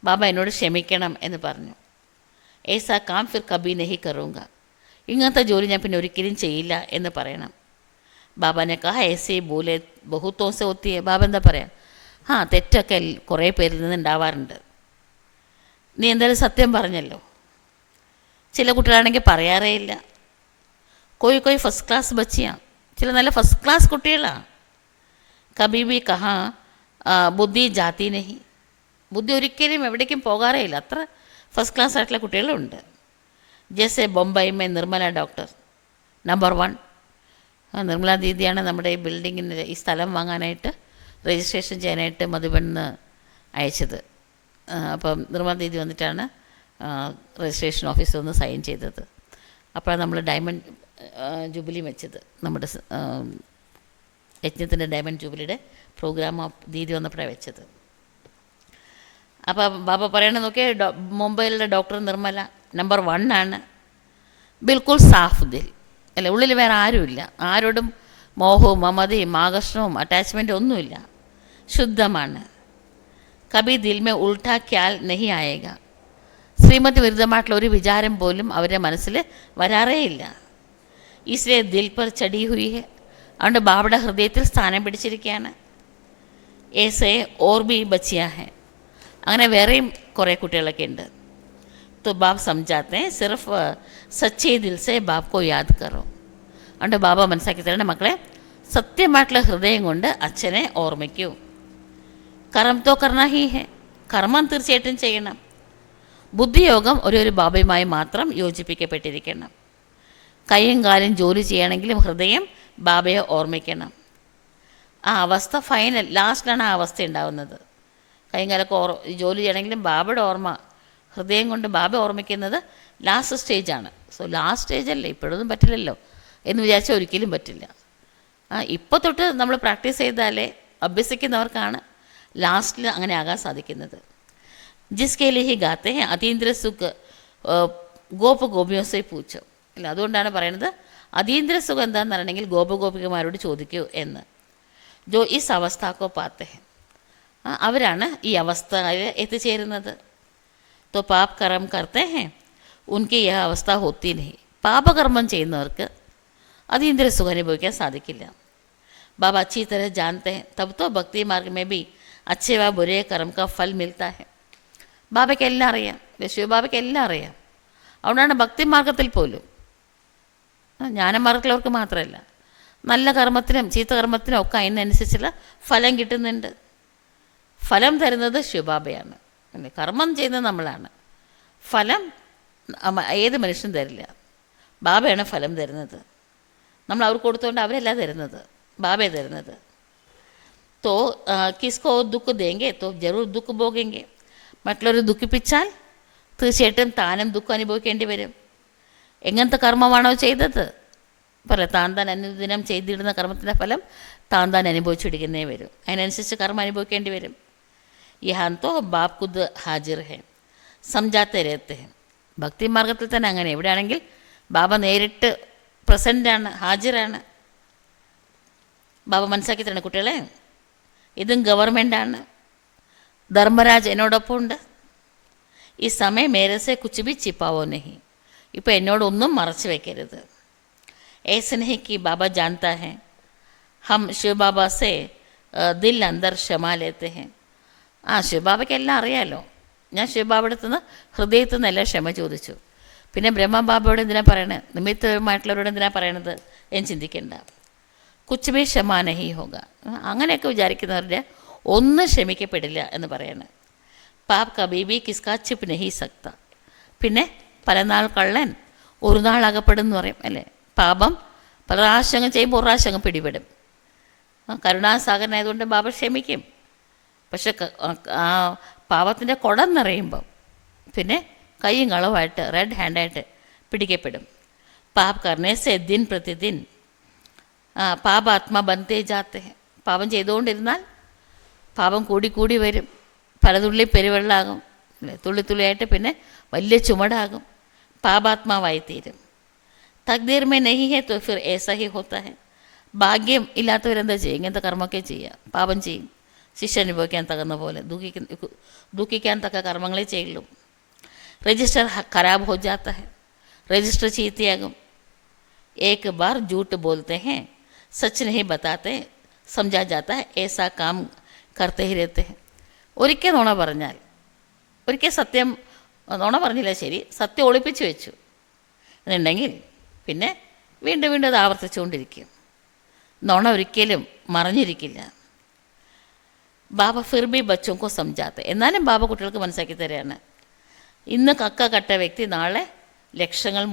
ബാബ എന്നോട് ക്ഷമിക്കണം എന്ന് പറഞ്ഞു. ഏസാ കാം ഫിർ കബി നഹി കറൂങ്ക, ഇങ്ങനത്തെ ജോലി ഞാൻ പിന്നെ ഒരിക്കലും ചെയ്യില്ല എന്ന് പറയണം. ബാബാനെ കഹ ഏസേ ബോലെ ബഹുത്തോ സെ ഒത്തി. ബാബ എന്താ പറയാ, തെറ്റൊക്കെ കുറേ പേരിൽ നിന്ന് ഉണ്ടാവാറുണ്ട്, നീ എന്തായാലും സത്യം പറഞ്ഞല്ലോ. ചില കുട്ടികളാണെങ്കിൽ പറയാറേ ഇല്ല. കോയി ഫസ്റ്റ് ക്ലാസ് ബച്ചിയാണ്, ചില നല്ല ഫസ്റ്റ് ക്ലാസ് കുട്ടികളാണ്. കബി ബി കഹാ ബുദ്ധി ജാതി നഹി, ബുദ്ധി ഒരിക്കലും എവിടേക്കും പോകാറേ ഇല്ല, അത്ര ഫസ്റ്റ് ക്ലാസ് ആയിട്ടുള്ള കുട്ടികളുണ്ട്. ജैसे Bombay may Nirmala doctor number 1. Nirmala ദീദിയാണ് നമ്മുടെ ഈ ബിൽഡിങ്ങിന് ഈ സ്ഥലം വാങ്ങാനായിട്ട് രജിസ്ട്രേഷൻ ചെയ്യാനായിട്ട് മധുബനിന്ന് അയച്ചത്. അപ്പം നിർമ്മല ദീദി വന്നിട്ടാണ് രജിസ്ട്രേഷൻ ഓഫീസിൽ ഒന്ന് സൈൻ ചെയ്തത്. അപ്പോഴാണ് നമ്മൾ ഡയമണ്ട് ജൂബിലി വെച്ചത്, നമ്മുടെ യജ്ഞത്തിൻ്റെ ഡയമണ്ട് ജൂബിലിയുടെ പ്രോഗ്രാം ദീദി വന്നപ്പോഴാണ് വെച്ചത്. അപ്പോൾ ബാബ പറയണത് നോക്കിയാൽ മുംബൈയിലുള്ള ഡോക്ടർ നിർമ്മല നമ്പർ 1 ആണ്. ബിൽക്കുൽ സാഫ് ദിൽ അല്ലേ, ഉള്ളിൽ വേറെ ആരുമില്ല, ആരോടും മോഹവും മമതയും ആകർഷണവും അറ്റാച്ച്മെൻറ്റും ഒന്നുമില്ല, ശുദ്ധമാണ്. കബി ദിൽ മേ ഉൾട്ടാ ഖ്യാൽ നഹി ആയേഗ, ശ്രീമതി വിരുദ്ധമായിട്ടുള്ള ഒരു വിചാരം പോലും അവരുടെ മനസ്സിൽ വരാറേ ഇല്ല. ഇസ്ലേ ദിൽ പർ ചടി ഹുയി ഹെ, അതുകൊണ്ട് ബാബയുടെ ഹൃദയത്തിൽ സ്ഥാനം പിടിച്ചിരിക്കുകയാണ്. ഏസേ ഓർ ബി ബച്ചിയാ ഹെ, അങ്ങനെ വേറെയും കുറേ കുട്ടികളൊക്കെ ഉണ്ട്. तो बाप समझाते हैं सिर्फ सच्चे दिल से बाप को याद करो. അതുകൊണ്ട് ബാബ മനസ്സിലാക്കി തരണ മക്കളെ, സത്യമായിട്ടുള്ള ഹൃദയം കൊണ്ട് അച്ഛനെ ഓർമ്മിക്കൂ. കർമ്മ തോ കർണ ഹി ഹെ, കർമ്മം തീർച്ചയായിട്ടും ചെയ്യണം. ബുദ്ധിയോഗം ഒരു ബാബയുമായി മാത്രം യോജിപ്പിക്കപ്പെട്ടിരിക്കണം. കൈയും കാലും ജോലി ചെയ്യണമെങ്കിലും ഹൃദയം ബാബയെ ഓർമ്മിക്കണം. ആ അവസ്ഥ ഫൈനൽ ലാസ്റ്റിലാണ് ആ അവസ്ഥ ഉണ്ടാകുന്നത്. കൈയും കാലൊക്കെ ജോലി ചെയ്യണമെങ്കിലും ബാബയുടെ ഓർമ്മ, ഹൃദയം കൊണ്ട് ബാബ ഓർമ്മിക്കുന്നത് ലാസ്റ്റ് സ്റ്റേജാണ്. സോ ലാസ്റ്റ് സ്റ്റേജല്ലേ, ഇപ്പോഴൊന്നും പറ്റില്ലല്ലോ എന്ന് വിചാരിച്ചാൽ ഒരിക്കലും പറ്റില്ല. ഇപ്പോൾ തൊട്ട് നമ്മൾ പ്രാക്ടീസ് ചെയ്താലേ, അഭ്യസിക്കുന്നവർക്കാണ് ലാസ്റ്റിൽ അങ്ങനെ ആകാൻ സാധിക്കുന്നത്. ജിസ്കെ ലിഹി ഗാത്തെ ഹെ അതീന്ദ്ര സുഖ് ഗോപ ഗോപിയോസെ പൂച്ചോ അല്ല, അതുകൊണ്ടാണ് പറയുന്നത് അതീന്ദ്ര സുഖം എന്താണെന്ന് പറയണമെങ്കിൽ ഗോപഗോപികമാരോട് ചോദിക്കൂ എന്ന്. ജോ ഇസ് അവസ്ഥാക്കോ പാത്തെ ഹെ, അവരാണ് ഈ അവസ്ഥയിൽ എത്തിച്ചേരുന്നത്. तो पाप कर्म करते हैं उनकी यह अवस्था होती नहीं. പാപകർമ്മം ചെയ്യുന്നവർക്ക് അതീന്ദ്ര സുഖം അനുഭവിക്കാൻ സാധിക്കില്ല. ബാബ अच्छी तरह जानते हैं तब तो भक्ति मार्ग में भी अच्छे व बुरे कर्म का फल मिलता है. ബാബയ്ക്ക് എല്ലാം അറിയാം, ശിവബാബയ്ക്ക് എല്ലാം അറിയാം. അതുകൊണ്ടാണ് ഭക്തി മാർഗത്തിൽ പോലും, ജ്ഞാനമാർഗത്തിലവർക്ക് മാത്രമല്ല, നല്ല കർമ്മത്തിനും ചീത്ത കർമ്മത്തിനും ഒക്കെ അതിനനുസരിച്ചുള്ള ഫലം കിട്ടുന്നുണ്ട്. ഫലം തരുന്നത് ശിവബാബയാണ്. കർമ്മം ചെയ്യുന്നത് നമ്മളാണ്, ഫലം ഏത് മനുഷ്യനും തരില്ല, ബാബയാണ് ഫലം തരുന്നത്. നമ്മൾ അവർക്ക് കൊടുത്തുകൊണ്ട് അവരല്ല തരുന്നത്, ബാബയെ തരുന്നത്. തോ കിസ്കോ ദുഃഖ ദേങ്കെ തോ ജറൂർ ദുഃഖ ഭോഗെങ്കെ, മറ്റുള്ളവർ ദുഃഖിപ്പിച്ചാൽ തീർച്ചയായിട്ടും താനും ദുഃഖം അനുഭവിക്കേണ്ടി വരും. എങ്ങനത്തെ കർമ്മമാണോ ചെയ്തത് പറയാം, താൻ അനുദിനം ചെയ്തിടുന്ന കർമ്മത്തിൻ്റെ ഫലം താൻ അനുഭവിച്ചിടിക്കുന്നേ വരും. അതിനനുസരിച്ച് കർമ്മം അനുഭവിക്കേണ്ടി വരും. यहाँ तो बाप खुद हाजिर है समझाते रहते हैं. ഭക്തി മാർഗത്തിൽ തന്നെ അങ്ങനെ, എവിടെയാണെങ്കിൽ ബാബ നേരിട്ട് പ്രസൻ്റാണ്, ഹാജിറാണ്. ബാബ മനസ്സിലാക്കി തരണ കുട്ടികളെ, ഇതും ഗവൺമെൻറ്റാണ്, ധർമ്മരാജ് എന്നോടൊപ്പം ഉണ്ട്. ഈ സമയം മേരസെ കുച്ച് ബി ചിപ്പാവോ നഹി, ഇപ്പോൾ എന്നോടൊന്നും മറച്ചു വയ്ക്കരുത്. ऐसे नहीं कि बाबा जानता है हम शिव बाबा से दिल अंदर क्षमा लेते हैं. ശിവബാബയ്ക്ക് എല്ലാം അറിയാമല്ലോ, ഞാൻ ശിവബാബയുടെ അടുത്തുനിന്ന് ഹൃദയത്തിൽ നിന്ന് എല്ലാം ക്ഷമ ചോദിച്ചു. പിന്നെ ബ്രഹ്മബാബയോട് എന്തിനാ പറയണത്, നിമിത്തമായിട്ടുള്ളവരോട് എന്തിനാ പറയണത് എന്ന് ചിന്തിക്കേണ്ട. കുച്ച് ബി ക്ഷമാ നഹി ഹോഗ, അങ്ങനെയൊക്കെ വിചാരിക്കുന്നവരുടെ ഒന്നും ക്ഷമിക്കപ്പെടില്ല എന്ന് പറയണത്. പാപ് കബീ ബി കിസ്കാ ചിപ്പ് നഹി സക്ത. പിന്നെ പല നാൾ കള്ളൻ ഒരു നാൾ അകപ്പെടും എന്ന് പറയും അല്ലേ. പാപം പല പ്രാവശ്യങ്ങൾ ചെയ്യുമ്പോൾ ഒരു പ്രാവശ്യം പിടിപെടും. കരുണാസാഗരനായതുകൊണ്ട് ബാബ ക്ഷമിക്കും. പക്ഷെ ആ പാവത്തിൻ്റെ കുടം നിറയുമ്പം പിന്നെ കൈയും കളവായിട്ട് റെഡ് ഹാൻഡായിട്ട് പിടിക്കപ്പെടും. പാപ് കർണേസെ ദിൻ പ്രതിദിൻ പാപാത്മാ ബന്ധേ ജാത്തെ. പാപം ചെയ്തുകൊണ്ടിരുന്നാൽ പാപം കൂടി വരും, പലതുള്ളി പെരുവെള്ളമാകും, തുള്ളി തുള്ളിയായിട്ട് പിന്നെ വലിയ ചുമടാകും, പാപാത്മാവായി തീരും. തക്ദീർ മേ നഹി ഹെ തോ ഫിർ ഏസാ ഹി ഹോത്താ ഹെ. ഭാഗ്യം ഇല്ലാത്തവരെന്താ ചെയ്യും? ഇങ്ങനത്തെ കർമ്മമൊക്കെ ചെയ്യുക, പാപം ചെയ്യും. ശിക്ഷ അനുഭവിക്കാൻ തകുന്ന പോലെ ദുഃഖിക്കാൻ തക്ക കർമ്മങ്ങളെ ചെയ്യുള്ളൂ. രജിസ്റ്റർ ഖരാബ് ഹോ ജാത്ത ഹെ, രജിസ്റ്റർ ചീത്തയാകും. ഏക് ബാർ ജൂട്ട് ബോൾത്തെ ഹെ, സച്ച് നഹി ബതാത്തെ, സംജാ ജാത്ത ഹെ ഏസാ കാം കർത്തെ ഹി രഹത്തെ ഹെ. ഒരിക്കൽ നുണ പറഞ്ഞാൽ, ഒരിക്കൽ സത്യം നുണ പറഞ്ഞില്ല, ശരി, സത്യം ഒളിപ്പിച്ച് വെച്ചു എന്നുണ്ടെങ്കിൽ പിന്നെ വീണ്ടും വീണ്ടും അത് ആവർത്തിച്ചുകൊണ്ടിരിക്കും. നുണ ഒരിക്കലും മറഞ്ഞിരിക്കില്ല. ബാബ ഫിർബി ബച്ചോക്കോ സംജാത്തെ, എന്നാലും ബാബ കുട്ടികൾക്ക് മനസ്സിലാക്കി തരികയാണ്, ഇന്ന് കക്ക കട്ട വ്യക്തി നാളെ ലക്ഷങ്ങൾ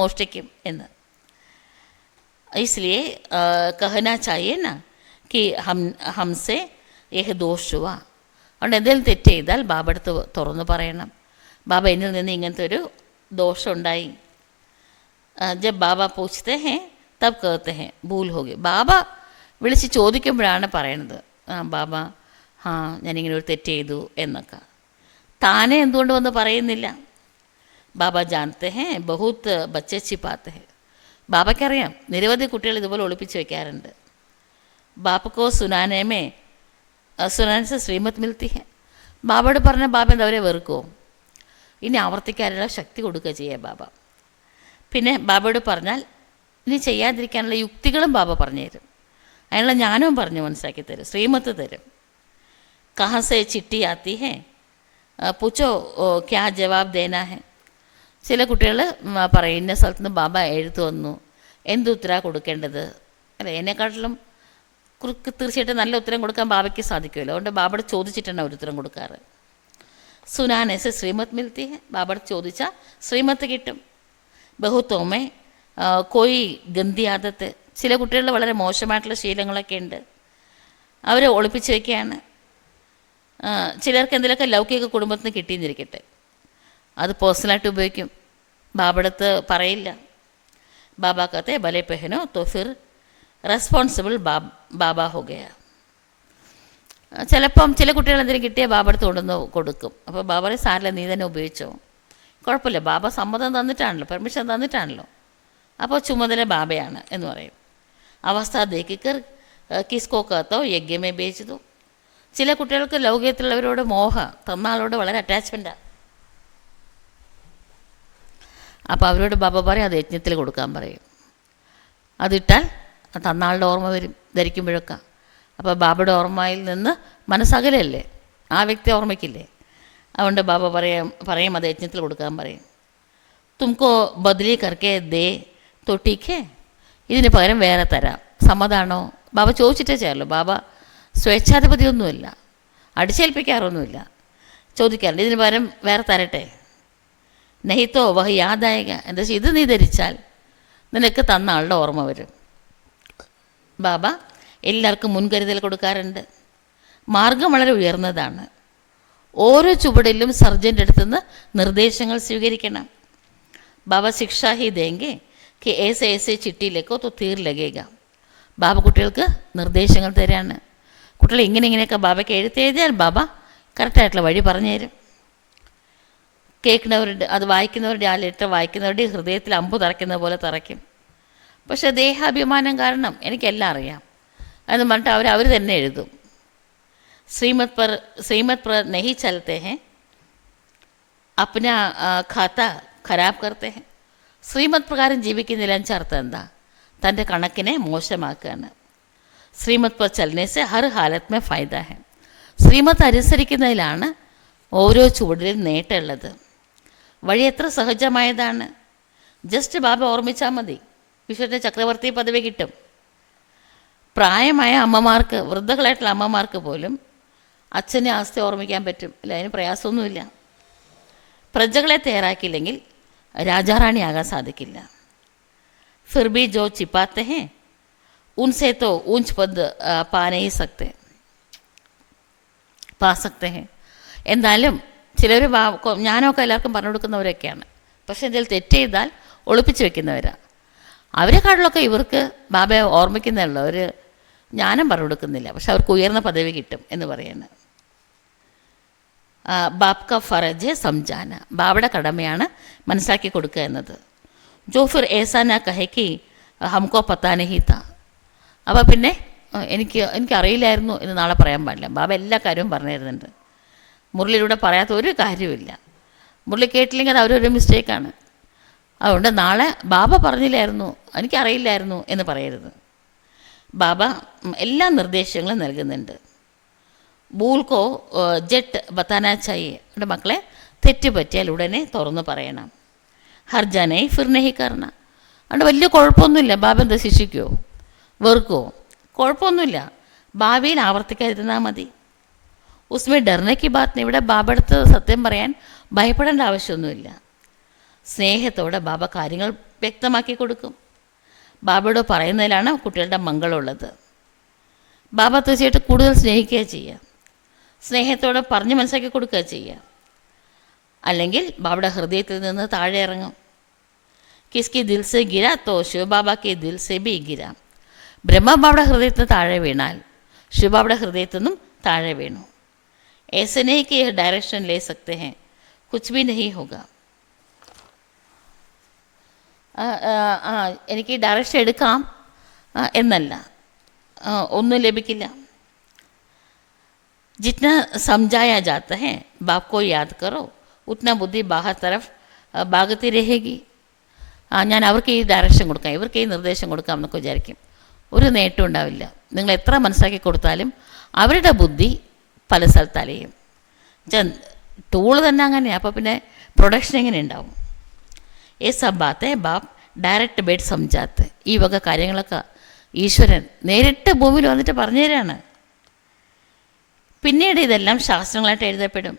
മോഷ്ടിക്കും എന്ന്. इसलिए कहना चाहिए ना कि हमसे यह दोष हुआ. അതുകൊണ്ട് എന്തെങ്കിലും തെറ്റ് ചെയ്താൽ ബാബ അടുത്ത് തുറന്ന് പറയണം, ബാബ എന്നിൽ നിന്ന് ഇങ്ങനത്തെ ഒരു ദോഷം ഉണ്ടായി. ജബ് ബാബ പൂछते हैं तब कहते हैं भूल हो गई. ബാബ വിളിച്ച് ചോദിക്കുമ്പോഴാണ് പറയണത്, ബാബ ഞാനിങ്ങനെ ഒരു തെറ്റ് ചെയ്തു എന്നൊക്കെ. താനെ എന്തുകൊണ്ട് വന്ന് പറയുന്നില്ല? ബാബ ജാനത്തെ ഹേ ബഹുത്ത് ബच्चे छिपाते हैं. ബാബയ്ക്കറിയാം നിരവധി കുട്ടികൾ ഇതുപോലെ ഒളിപ്പിച്ച് വയ്ക്കാറുണ്ട്. ബാപ്പക്കോ സുനാനേമേ സുനാനസ് ശ്രീമത് മിൽത്തി ഹെ. ബാബയോട് പറഞ്ഞ ബാബ എന്താ അവരെ വെറുക്കുമോ? ഇനി ആവർത്തിക്കാനുള്ള ശക്തി കൊടുക്കുക ചെയ്യുക ബാബ. പിന്നെ ബാബയോട് പറഞ്ഞാൽ ഇനി ചെയ്യാതിരിക്കാനുള്ള യുക്തികളും ബാബ പറഞ്ഞു തരും, അതിനുള്ള ജ്ഞാനവും പറഞ്ഞു മനസ്സിലാക്കി തരും, ശ്രീമത്ത് തരും. കഹാസെ ചിട്ടി ആത്തി ഹെ പൂച്ചോ ക്യാ ജവാബ് ദേനാ ഹെ. ചില കുട്ടികൾ പറയും ഇന്ന സ്ഥലത്ത് നിന്ന് ബാബ എഴുത്തു വന്നു, എന്ത് ഉത്തരമാണ് കൊടുക്കേണ്ടത്? അല്ലേ, എന്നെക്കാട്ടിലും തീർച്ചയായിട്ടും നല്ല ഉത്തരം കൊടുക്കാൻ ബാബയ്ക്ക് സാധിക്കുമല്ലോ. അതുകൊണ്ട് ബാബയോട് ചോദിച്ചിട്ടാണ് ഒരു ഉത്തരം കൊടുക്കാറ്. സുനാനേസ് ശ്രീമത് മിൽത്തി ഹെ, ബാബയോട് ചോദിച്ചാൽ ശ്രീമത്ത് കിട്ടും. ബഹുത്തോമേ കോയി ഗന്തി ആദത്ത്, ചില കുട്ടികളിൽ വളരെ മോശമായിട്ടുള്ള ശീലങ്ങളൊക്കെ ഉണ്ട്, അവരെ ഒളിപ്പിച്ച് വയ്ക്കുകയാണ്. ചിലർക്ക് എന്തെങ്കിലുമൊക്കെ ലൗകിക കുടുംബത്തിൽ നിന്ന് കിട്ടിയെന്നിരിക്കട്ടെ, അത് പേഴ്സണലായിട്ട് ഉപയോഗിക്കും, ബാബടുത്ത് പറയില്ല. ബാബ കത്തെ ഭലെ പെഹനോ തോ ഫിർ റെസ്പോൺസിബിൾ ബാബ ഹോ ഗയ. ചിലപ്പം ചില കുട്ടികൾ എന്തെങ്കിലും കിട്ടിയാൽ ബാബടുത്ത് കൊണ്ടുവന്ന് കൊടുക്കും. അപ്പോൾ ബാബയെ സാറില്ല, നീ തന്നെ ഉപയോഗിച്ചോ, കുഴപ്പമില്ല, ബാബ സമ്മതം തന്നിട്ടാണല്ലോ, പെർമിഷൻ തന്നിട്ടാണല്ലോ, അപ്പോൾ ചുമതല ബാബയാണ് എന്ന് പറയും. അവസ്ഥ ദേക്കിക്കർ കിസ്കോ കത്തോ യജ്ഞമേ ബേച്ചിതോ. ചില കുട്ടികൾക്ക് ലൗകികത്തിലുള്ളവരോട് തന്നാളോട് വളരെ അറ്റാച്ച്മെൻറ്റാണ്. അപ്പോൾ അവരോട് ബാബ പറയും അത് യജ്ഞത്തിൽ കൊടുക്കാൻ പറയും. അതിട്ടാൽ തന്നാളുടെ ഓർമ്മ വരും ധരിക്കുമ്പോഴൊക്കെ. അപ്പോൾ ബാബയുടെ ഓർമ്മയിൽ നിന്ന് മനസ്സകലല്ലേ, ആ വ്യക്തി ഓർമ്മയ്ക്കില്ലേ, അതുകൊണ്ട് ബാബ പറയും അത് യജ്ഞത്തിൽ കൊടുക്കാൻ പറയും. തുമക്കോ ബദലി കർക്കെ ദേ തൊട്ടിക്കേ, ഇതിന് പകരം വേറെ തരാം, സമ്മതാണോ? ബാബ ചോദിച്ചിട്ടേ ചെയ്യാറുള്ളൂ. ബാബ സ്വേച്ഛാധിപതിയൊന്നുമില്ല, അടിച്ചേൽപ്പിക്കാറൊന്നുമില്ല, ചോദിക്കാറുണ്ട് ഇതിന് പകരം വേറെ തരട്ടെ. നെഹിത്തോ വഹ യാദായക, എന്താ വെച്ചാൽ ഇത് നീ ധരിച്ചാൽ നിനക്ക് തന്ന ആളുടെ ഓർമ്മ വരും. ബാബ എല്ലാവർക്കും മുൻകരുതൽ കൊടുക്കാറുണ്ട്. മാർഗം വളരെ ഉയർന്നതാണ്. ഓരോ ചുവടിലും സർജൻ്റെ അടുത്തുനിന്ന് നിർദ്ദേശങ്ങൾ സ്വീകരിക്കണം. ബാബ ശിക്ഷാ ഹി ദേങ്കെ कि ऐसे ऐसे चिट्ठी लिखो तो तीर लगेगा. ബാബ കുട്ടികൾക്ക് നിർദ്ദേശങ്ങൾ തരാണ്. കുട്ടികൾ ഇങ്ങനെയൊക്കെ ബാബയ്ക്ക് എഴുതിയാൽ ബാബ കറക്റ്റായിട്ടുള്ള വഴി പറഞ്ഞു തരും. കേൾക്കുന്നവരുടെ അത് വായിക്കുന്നവരുടെ ആ ലെറ്റർ വായിക്കുന്നവരുടെ ഹൃദയത്തിൽ അമ്പ് തറയ്ക്കുന്ന പോലെ തറയ്ക്കും. പക്ഷേ ദേഹാഭിമാനം കാരണം എനിക്കെല്ലാം അറിയാം എന്ന് പറഞ്ഞിട്ട് അവർ തന്നെ എഴുതും. ശ്രീമത് पर नहीं चलते हैं, अपना खाता ഖരാബ് करते हैं. ശ്രീമത് പ്രകാരം ജീവിക്കുന്നില്ല എന്ന് അർത്ഥം എന്താ? തൻ്റെ കണക്കിനെ മോശമാക്കുകയാണ്. ശ്രീമത് पर चलने से हर हालत में फ़ायदा है. ശ്രീമത്ത് അനുസരിക്കുന്നതിലാണ് ഓരോ ചുവടിലും നേട്ടമുള്ളത്. വഴി എത്ര സഹജമായതാണ്. ജസ്റ്റ് ബാബ ഓർമ്മിച്ചാൽ മതി, വിശ്വത്തെ ചക്രവർത്തി പദവി കിട്ടും. പ്രായമായ അമ്മമാർക്ക്, വൃദ്ധകളായിട്ടുള്ള അമ്മമാർക്ക് പോലും അച്ഛനെ ആസ്തി ഓർമ്മിക്കാൻ പറ്റും, അല്ല, അതിന് പ്രയാസമൊന്നുമില്ല. പ്രജകളെ തയ്യാറാക്കിയില്ലെങ്കിൽ രാജാറാണിയാകാൻ സാധിക്കില്ല. फिर भी जो छिपाते हैं उनसे तो ऊंच पद पा नहीं सकते, പാ सकते हैं. എന്നാലും ചിലർ ഞാനൊക്കെ എല്ലാവർക്കും പറഞ്ഞു കൊടുക്കുന്നവരൊക്കെയാണ്. പക്ഷേ എന്തെങ്കിലും തെറ്റ് ചെയ്താൽ ഒളിപ്പിച്ച് വെക്കുന്നവരാണ്. അവരെക്കാട്ടിലൊക്കെ ഇവർക്ക് ബാബയെ ഓർമ്മിക്കുന്നുള്ള ഒരു ജ്ഞാനം പറഞ്ഞു കൊടുക്കുന്നില്ല, പക്ഷെ അവർക്ക് ഉയർന്ന പദവി കിട്ടും എന്ന് പറയുന്നത്. ബാബ് ക ഫറജ് സംജാന, ബാബയുടെ കടമയാണ് മനസ്സിലാക്കി കൊടുക്കുക എന്നത്. जो फिर ऐसा ना कहे कि हमको पता नहीं था. അപ്പോൾ പിന്നെ എനിക്കറിയില്ലായിരുന്നു എന്ന് നാളെ പറയാൻ പാടില്ല. ബാബ എല്ലാ കാര്യവും പറഞ്ഞു തരുന്നുണ്ട്. മുരളിയിലൂടെ പറയാത്ത ഒരു കാര്യമില്ല. മുരളി കേട്ടില്ലെങ്കിൽ അത് അവരൊരു മിസ്റ്റേക്കാണ്. അതുകൊണ്ട് നാളെ ബാബ പറഞ്ഞില്ലായിരുന്നു, എനിക്കറിയില്ലായിരുന്നു എന്ന് പറയരുത്. ബാബ എല്ലാ നിർദ്ദേശങ്ങളും നൽകുന്നുണ്ട്. ഭൂൽക്കോ ജെറ്റ് ബത്താനാ ചായേ. എൻ്റെ മക്കളെ തെറ്റ് പറ്റിയാൽ ഉടനെ തുറന്ന് പറയണം. ഹർജാനെ ഫിർനെഹി കർണ. അതുകൊണ്ട് വലിയ കുഴപ്പമൊന്നുമില്ല. ബാബ എന്താ ശിക്ഷിക്കുമോ, വെറുക്കുമോ? കുഴപ്പമൊന്നുമില്ല. ഭാവിയിൽ ആവർത്തിക്കാതിരുന്നാൽ മതി. ഉസ്മേ ഡർനയ്ക്ക് ബാത്തിന്. ഇവിടെ ബാബ അടുത്ത് സത്യം പറയാൻ ഭയപ്പെടേണ്ട ആവശ്യമൊന്നുമില്ല. സ്നേഹത്തോടെ ബാബ കാര്യങ്ങൾ വ്യക്തമാക്കി കൊടുക്കും. ബാബയോട് പറയുന്നതിലാണ് കുട്ടികളുടെ മംഗളമുള്ളത്. ബാബ തീർച്ചയായിട്ടും കൂടുതൽ സ്നേഹിക്കുക ചെയ്യുക, സ്നേഹത്തോടെ പറഞ്ഞ് മനസ്സിലാക്കി കൊടുക്കുക ചെയ്യുക. അല്ലെങ്കിൽ ബാബയുടെ ഹൃദയത്തിൽ നിന്ന് താഴെ ഇറങ്ങും. കിസ്കി ദിൽ സെ ഗിര തോ ശിവബാബാക്ക് ദിൽ സെ ബി ഗിര. ബ്രഹ്മബാബയുടെ ഹൃദയത്തിൽ നിന്ന് താഴെ വീണാൽ ശിവബാബയുടെ ഹൃദയത്തിൽ നിന്നും താഴെ വീണു. ऐसे नहीं कि यह डायरेक्शन ले सकते हैं, कुछ भी नहीं होगा. എനിക്ക് ഡയറക്ഷൻ എടുക്കാം എന്നല്ല, ഒന്നും ലഭിക്കില്ല. जितना समझाया जाता है बाप को याद करो, उतना बुद्धि बाहर तरफ ഭാഗത്തി रहेगी. ഞാൻ അവർക്ക് ഈ ഡയറക്ഷൻ കൊടുക്കാം, ഇവർക്ക് ഈ നിർദ്ദേശം കൊടുക്കാം എന്നൊക്കെ വിചാരിക്കും. ഒരു നേട്ടം ഉണ്ടാവില്ല. നിങ്ങൾ എത്ര മനസ്സിലാക്കി കൊടുത്താലും അവരുടെ ബുദ്ധി പല സ്ഥലത്ത് അലയും. ടൂള് തന്നെ അങ്ങനെയാണ്. അപ്പോൾ പിന്നെ പ്രൊഡക്ഷൻ എങ്ങനെ ഉണ്ടാവും? ഈ സബാത്തെ ബാപ്പ് ഡയറക്റ്റ് ബേഡ് സംജാത്ത്. ഈ വക കാര്യങ്ങളൊക്കെ ഈശ്വരൻ നേരിട്ട് ഭൂമിയിൽ വന്നിട്ട് പറഞ്ഞു തരാണ്. പിന്നീട് ഇതെല്ലാം ശാസ്ത്രങ്ങളായിട്ട് എഴുതപ്പെടും.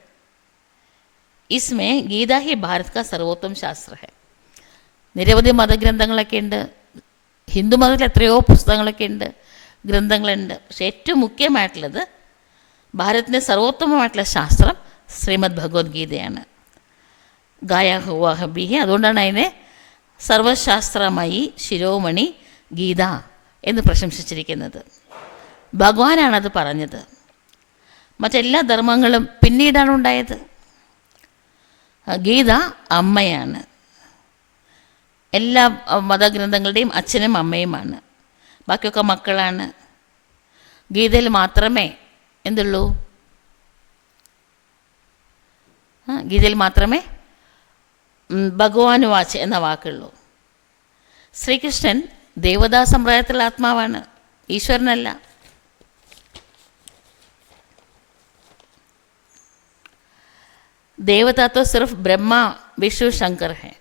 ഇസ്മേ ഗീത ഹി ഭാരത് കാ സർവോത്തം ശാസ്ത്ര ഹെ. നിരവധി മതഗ്രന്ഥങ്ങളൊക്കെ ഉണ്ട്. ഹിന്ദു മതത്തിൽ എത്രയോ പുസ്തകങ്ങളൊക്കെ ഉണ്ട്, ഗ്രന്ഥങ്ങളുണ്ട്. പക്ഷെ ഏറ്റവും മുഖ്യമായിട്ടുള്ളത് ഭാരതത്തിൻ്റെ സർവോത്തമമായിട്ടുള്ള ശാസ്ത്രം ശ്രീമദ് ഭഗവത്ഗീതയാണ്. ഗായ ഹുവാ ഹബീഹി. അതുകൊണ്ടാണ് അതിനെ സർവശാസ്ത്രമായി ശിരോമണി ഗീത എന്ന് പ്രശംസിച്ചിരിക്കുന്നത്. ഭഗവാനാണത് പറഞ്ഞത്. മറ്റെല്ലാ ധർമ്മങ്ങളും പിന്നീടാണ് ഉണ്ടായത്. ഗീത അമ്മയാണ്. എല്ലാ മതഗ്രന്ഥങ്ങളുടെയും അച്ഛനും അമ്മയുമാണ്. ബാക്കിയൊക്കെ മക്കളാണ്. ഗീതയിൽ മാത്രമേ എന്തുള്ളൂ? ഗീതയിൽ മാത്രമേ ഭഗവാനുവാച്ച് എന്ന വാക്കുള്ളൂ. ശ്രീകൃഷ്ണൻ ദേവതാ സമ്പ്രദായത്തിലുള്ള ആത്മാവാണ്, ഈശ്വരനല്ല. देवता तो सिर्फ ब्रह्मा विष्णु शंकर है.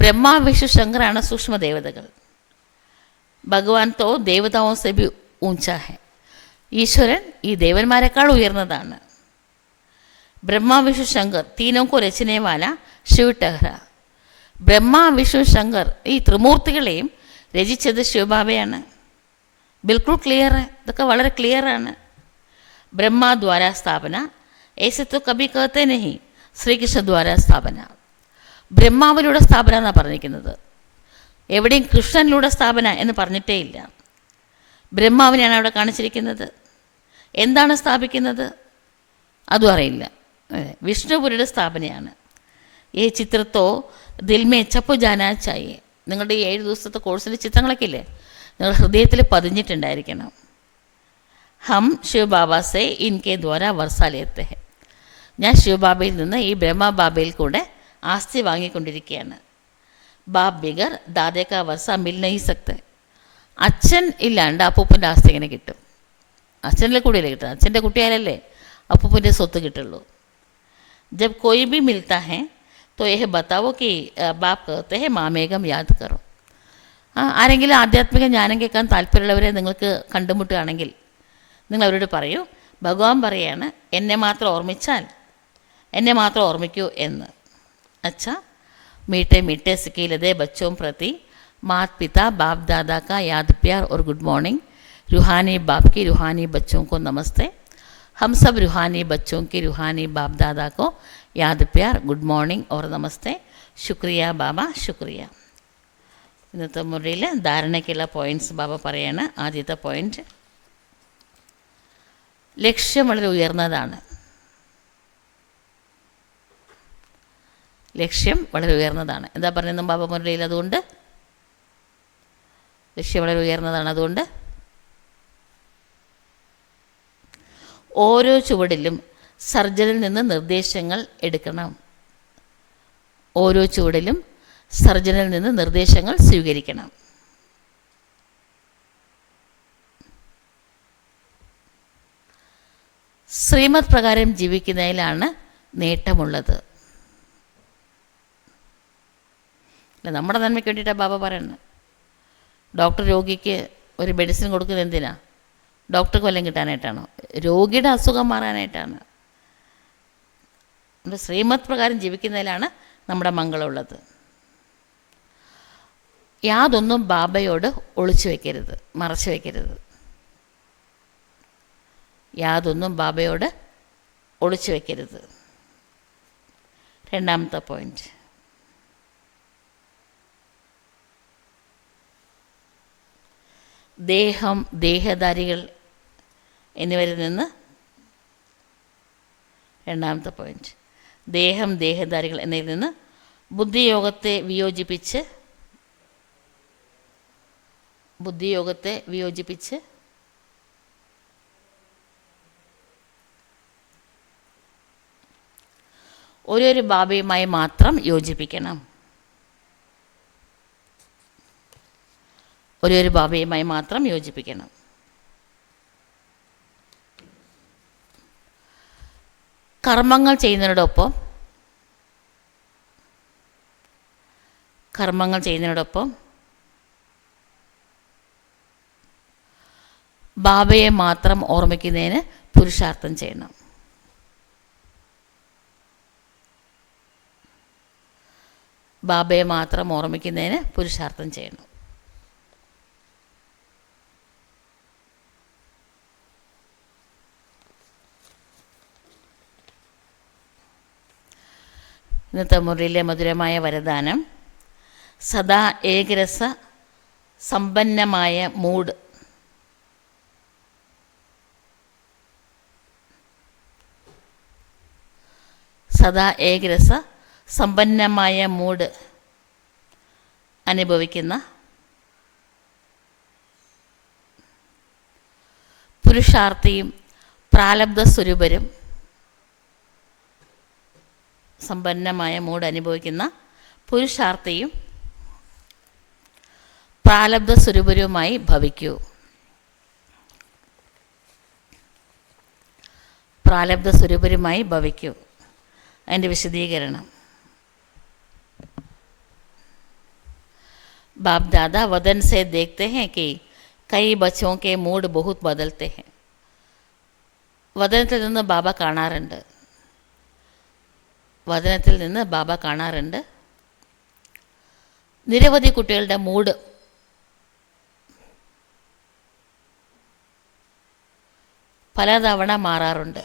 ब्रह्मा विष्णु शंकराണ് സൂക്ഷ്മ ദേവതകൾ. ഭഗവാൻ തോ ദേവതാओं से भी ऊंचा है. ഈശ്വരൻ ഈ ദേവന്മാരെക്കാൾ ഉയർന്നതാണ്. ബ്രഹ്മ വിഷ്ണു ശങ്കർ തീനോ കോ രചനെ വാല ശിവ ടഹ്റ. ബ്രഹ്മ വിഷ്ണു ശങ്കർ ഈ ത്രിമൂർത്തികളെയും രചിച്ചത് ശിവബാബയാണ്. ബിൽക്കുൾ ക്ലിയർ. ഇതൊക്കെ വളരെ ക്ലിയറാണ്. ബ്രഹ്മ ദ്വാരാ സ്ഥാപന. ऐसे तो कभी कहते नहीं ശ്രീകൃഷ്ണ ദ്വാര സ്ഥാപന. ബ്രഹ്മാവിലൂടെ സ്ഥാപന എന്നാണ് പറഞ്ഞിരിക്കുന്നത്. എവിടെയും കൃഷ്ണനിലൂടെ സ്ഥാപന എന്ന് പറഞ്ഞിട്ടേ ഇല്ല. ബ്രഹ്മാവിനെയാണ് അവിടെ കാണിച്ചിരിക്കുന്നത്. എന്താണ് സ്ഥാപിക്കുന്നത് അതും അറിയില്ല. വിഷ്ണുപുരിയുടെ സ്ഥാപനയാണ്. ഈ ചിത്രത്തോ ദിൽമേ ചപ്പു ജാനാ ചായേ. നിങ്ങളുടെ ഈ 7 ദിവസത്തെ കോഴ്സിൻ്റെ ചിത്രങ്ങളൊക്കെ ഇല്ലേ, നിങ്ങളുടെ ഹൃദയത്തിൽ പതിഞ്ഞിട്ടുണ്ടായിരിക്കണം. ഹം ശിവബാബാസെ ഇൻകെ ദ്വാര വർഷ ലേത്തെ ഹെ. ഞാൻ ശിവബാബയിൽ നിന്ന് ഈ ബ്രഹ്മബാബയിൽ കൂടെ ആസ്തി വാങ്ങിക്കൊണ്ടിരിക്കുകയാണ്. ബാബ് ബിഗർ ദാദേക്ക വർഷ മിൽ നഹീ സക്തെ. അച്ഛൻ ഇല്ലാണ്ട് അപ്പൂപ്പൻ്റെ ആസ്തി എങ്ങനെ കിട്ടും? അച്ഛൻ്റെ കൂടെയല്ലേ കിട്ടുക? അച്ഛൻ്റെ കുട്ടിയാലല്ലേ അപ്പൂപ്പൻ്റെ സ്വത്ത് കിട്ടുള്ളൂ. ജബ് കോയി ഭി മിൽത്താ ഹെ തോ യഹ് ബതാവോ കി ബാപ്പ് കഹത്തെ ഹെ മാമേകം യാദ് കറോ. ആരെങ്കിലും ആധ്യാത്മിക ജ്ഞാനം കേൾക്കാൻ താല്പര്യമുള്ളവരെ നിങ്ങൾക്ക് കണ്ടുമുട്ടുകയാണെങ്കിൽ നിങ്ങൾ അവരോട് പറയൂ, ഭഗവാൻ പറയാണ് എന്നെ മാത്രം ഓർമ്മിച്ചാൽ എന്നെ മാത്രം ഓർമ്മിക്കൂ എന്ന്. അച്ഛാ मीठे मीठे सिकीलदे बच्चों प्रति माता पिता बाप दादा का याद प्यार और गुड मॉर्निंग. रूहानी बाप की रूहानी बच्चों को नमस्ते. हम सब रूहानी बच्चों की रूहानी बाप दादा को याद प्यार गुड मॉर्निंग और नमस्ते. शुक्रिया ബാബ, ശുക്രിയ. ഇന്നത്തെ മുറിയിൽ ധാരണയ്ക്കുള്ള പോയിൻറ്റ്സ് ബാബ പറയാണ്. ആദ്യത്തെ പോയിൻറ്റ്, ലക്ഷ്യം വളരെ ഉയർന്നതാണ്. ലക്ഷ്യം വളരെ ഉയർന്നതാണ്. എന്താ പറയുന്നത് ബാബ മുരളിയിൽ? അതുകൊണ്ട് ലക്ഷ്യം വളരെ ഉയർന്നതാണ്. അതുകൊണ്ട് ഓരോ ചുവടിലും സർജനിൽ നിന്ന് നിർദ്ദേശങ്ങൾ എടുക്കണം. ഓരോ ചുവടിലും സർജനിൽ നിന്ന് നിർദ്ദേശങ്ങൾ സ്വീകരിക്കണം. ശ്രീമത് പ്രകാരം ജീവിക്കുന്നതിലാണ് നേട്ടമുള്ളത്. നമ്മുടെ നന്മയ്ക്ക് വേണ്ടിയിട്ടാണ് ബാബ പറയുന്നത്. ഡോക്ടർ രോഗിക്ക് ഒരു മെഡിസിൻ കൊടുക്കുന്നത് എന്തിനാ? ഡോക്ടർക്ക് വല്ലതും കിട്ടാനായിട്ടാണോ? രോഗിയുടെ അസുഖം മാറാനായിട്ടാണ്. ശ്രീമത് പ്രകാരം ജീവിക്കുന്നതിലാണ് നമ്മുടെ മംഗളമുള്ളത്. യാതൊന്നും ബാബയോട് ഒളിച്ചു വയ്ക്കരുത്, മറച്ചു വയ്ക്കരുത്. യാതൊന്നും ബാബയോട് ഒളിച്ചു വയ്ക്കരുത്. രണ്ടാമത്തെ പോയിന്റ്, ദേഹം, ദേഹധാരികൾ എന്നിവരിൽ നിന്ന്, രണ്ടാമത്തെ പോയിന്റ്, ദേഹം, ദേഹധാരികൾ എന്നതിൽ നിന്ന് ബുദ്ധിയോഗത്തെ വിയോജിപ്പിച്ച് ഒരു ബാബയുമായി മാത്രം യോജിപ്പിക്കണം. ഒരു ബാബയുമായി മാത്രം യോജിപ്പിക്കണം. കർമ്മങ്ങൾ ചെയ്യുന്നതിനോടൊപ്പം ബാബയെ മാത്രം ഓർമ്മിക്കുന്നതിന് പുരുഷാർത്ഥം ചെയ്യണം. ബാബയെ മാത്രം ഓർമ്മിക്കുന്നതിന് പുരുഷാർത്ഥം ചെയ്യണം. ഇന്നത്തെ മുറിയിലെ മധുരമായ വരദാനം, സദാ ഏകരസ സമ്പന്നമായ മൂഡ്. സദാ ഏകരസ സമ്പന്നമായ മൂഡ് അനുഭവിക്കുന്ന പുരുഷാർത്ഥിയും പ്രാരബ്ധ സ്വരൂപരും, സമ്പന്നമായ മൂഡ് അനുഭവിക്കുന്ന പുരുഷാർത്ഥിയും പ്രാരബ്ധ സ്വരൂപരുമായി ഭവിക്കൂ. പ്രാരബ്ധ സ്വരൂപരുമായി ഭവിക്കൂ. അതിൻ്റെ വിശദീകരണം, बाप दादा वदन से देखते हैं कि कई बच्चों के मूड बहुत बदलते हैं. വദനത്തിൽ നിന്ന് ബാബ കാണാറുണ്ട്. നിരവധി കുട്ടികളുടെ മൂഡ് പലതവണ മാറാറുണ്ട്.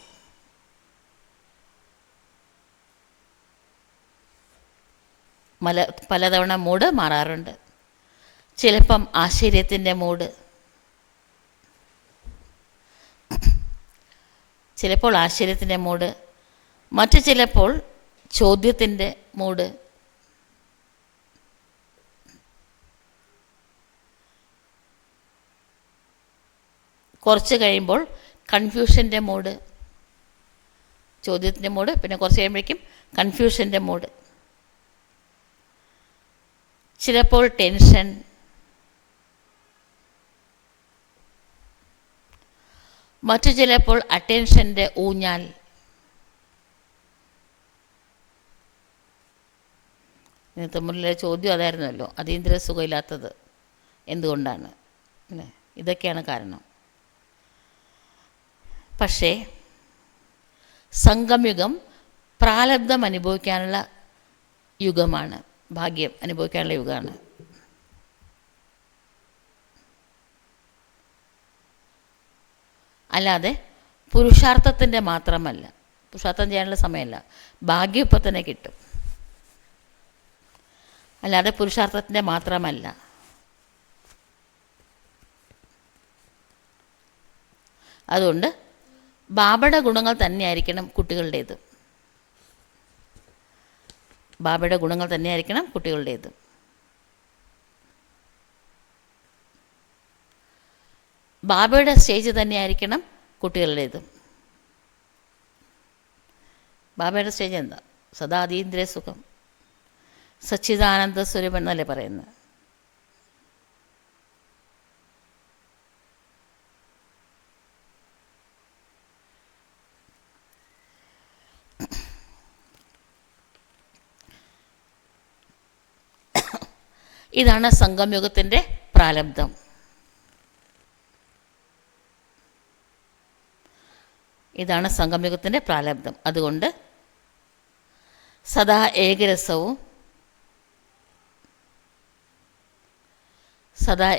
പലതവണ മൂഡ് മാറാറുണ്ട്. ചിലപ്പം ആശ്ചര്യത്തിൻ്റെ മൂഡ്, മറ്റു ചിലപ്പോൾ ചോദ്യത്തിൻ്റെ മൂഡ്, കുറച്ച് കഴിയുമ്പോൾ കൺഫ്യൂഷൻ്റെ മൂഡ്, ചോദ്യത്തിൻ്റെ മൂഡ്, പിന്നെ കുറച്ച് കഴിയുമ്പോഴേക്കും കൺഫ്യൂഷൻ്റെ മൂഡ്, ചിലപ്പോൾ ടെൻഷൻ, മറ്റു ചിലപ്പോൾ അറ്റൻഷൻ്റെ ഊഞ്ഞാൽ. ഇന്നത്തെ മുന്നിലെ ചോദ്യം അതായിരുന്നല്ലോ, അതീന്ദ്രിയ സുഖമില്ലാത്തത് എന്തുകൊണ്ടാണ് അല്ലേ? ഇതൊക്കെയാണ് കാരണം. പക്ഷേ സംഗമയുഗം പ്രാരബ്ധം അനുഭവിക്കാനുള്ള യുഗമാണ്, ഭാഗ്യം അനുഭവിക്കാനുള്ള യുഗമാണ്. അല്ലാതെ പുരുഷാർത്ഥത്തിൻ്റെ മാത്രമല്ല, പുരുഷാർത്ഥം ചെയ്യാനുള്ള സമയമല്ല, ഭാഗ്യം ഇപ്പം തന്നെ കിട്ടും. അല്ലാതെ പുരുഷാർത്ഥത്തിൻ്റെ മാത്രമല്ല. അതുകൊണ്ട് ബാബയുടെ ഗുണങ്ങൾ തന്നെയായിരിക്കണം കുട്ടികളുടേത്. ബാബയുടെ ഗുണങ്ങൾ തന്നെയായിരിക്കണം കുട്ടികളുടേതും. ബാബയുടെ സ്റ്റേജ് തന്നെയായിരിക്കണം കുട്ടികളുടേതും. ബാബയുടെ സ്റ്റേജ് എന്താ? സദാ അതീന്ദ്രിയ സുഖം, സച്ചിദാനന്ദ സ്വരൂപൻ എന്നല്ലേ പറയുന്നത്. ഇതാണ് സംഗമയുഗത്തിൻ്റെ പ്രാരബ്ധം. ഇതാണ് സംഗമയുഗത്തിൻ്റെ പ്രാരബ്ധം. അതുകൊണ്ട് സദാ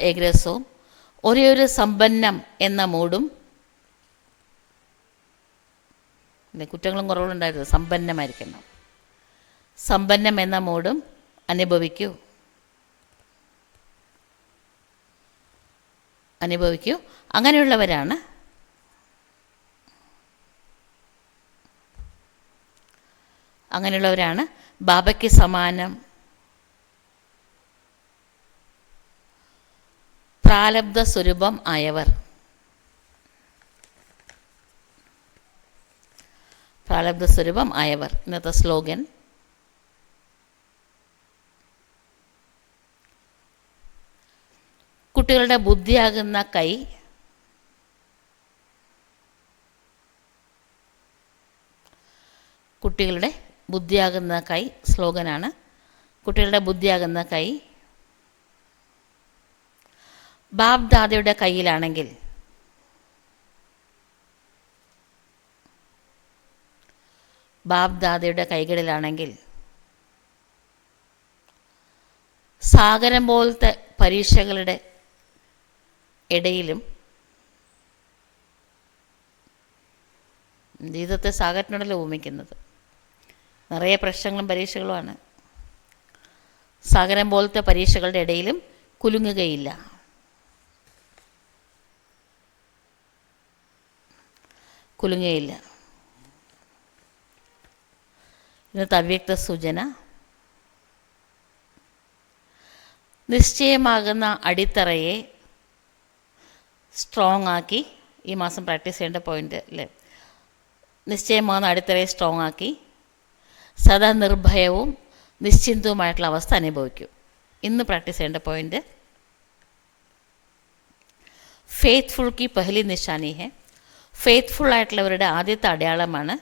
ഏകരസവും ഒരേ ഒരു സമ്പന്നം എന്ന മൂടും, കുറ്റങ്ങളും കുറവുകളുണ്ടായിരുന്നു, സമ്പന്നമായിരിക്കണം. സമ്പന്നം എന്ന മൂടും അനുഭവിക്കൂ. അങ്ങനെയുള്ളവരാണ് ബാബയ്ക്ക് സമാനം പ്രാരബ്ധ സ്വരൂപം ആയവർ. ഇന്നത്തെ സ്ലോഗൻ കുട്ടികളുടെ ബുദ്ധിയാകുന്ന കൈ സ്ലോഗനാണ്. കുട്ടികളുടെ ബുദ്ധിയാകുന്ന കൈ ബാബ് ദാദയുടെ കയ്യിലാണെങ്കിൽ കൈകളിലാണെങ്കിൽ സാഗരം പോലത്തെ പരീക്ഷകളുടെ ഇടയിലും, ജീവിതത്തെ സാഗരത്തിനോടല്ലേ ഉപമിക്കുന്നത്, നിറയെ പ്രശ്നങ്ങളും പരീക്ഷകളുമാണ്. സാഗരം പോലത്തെ പരീക്ഷകളുടെ ഇടയിലും കുലുങ്ങുകയില്ല. ഇന്നത്തെ അവ്യക്ത സൂചന നിശ്ചയമാകുന്ന അടിത്തറയെ സ്ട്രോങ് ആക്കി, ഈ മാസം പ്രാക്ടീസ് ചെയ്യേണ്ട പോയിൻ്റ് അല്ലേ, നിശ്ചയമാകുന്ന അടിത്തറയെ സ്ട്രോങ് ആക്കി സദാ നിർഭയവും നിശ്ചിന്തവുമായിട്ടുള്ള അവസ്ഥ അനുഭവിക്കും. ഇന്ന് പ്രാക്ടീസ് ചെയ്യേണ്ട പോയിൻ്റ് ഫെയ്ത്ത്ഫുൾ കി പഹലി നിശാനി ഹെ. ഫെയ്ത്ത്ഫുൾ ആയിട്ടുള്ളവരുടെ ആദ്യത്തെ അടയാളമാണ്,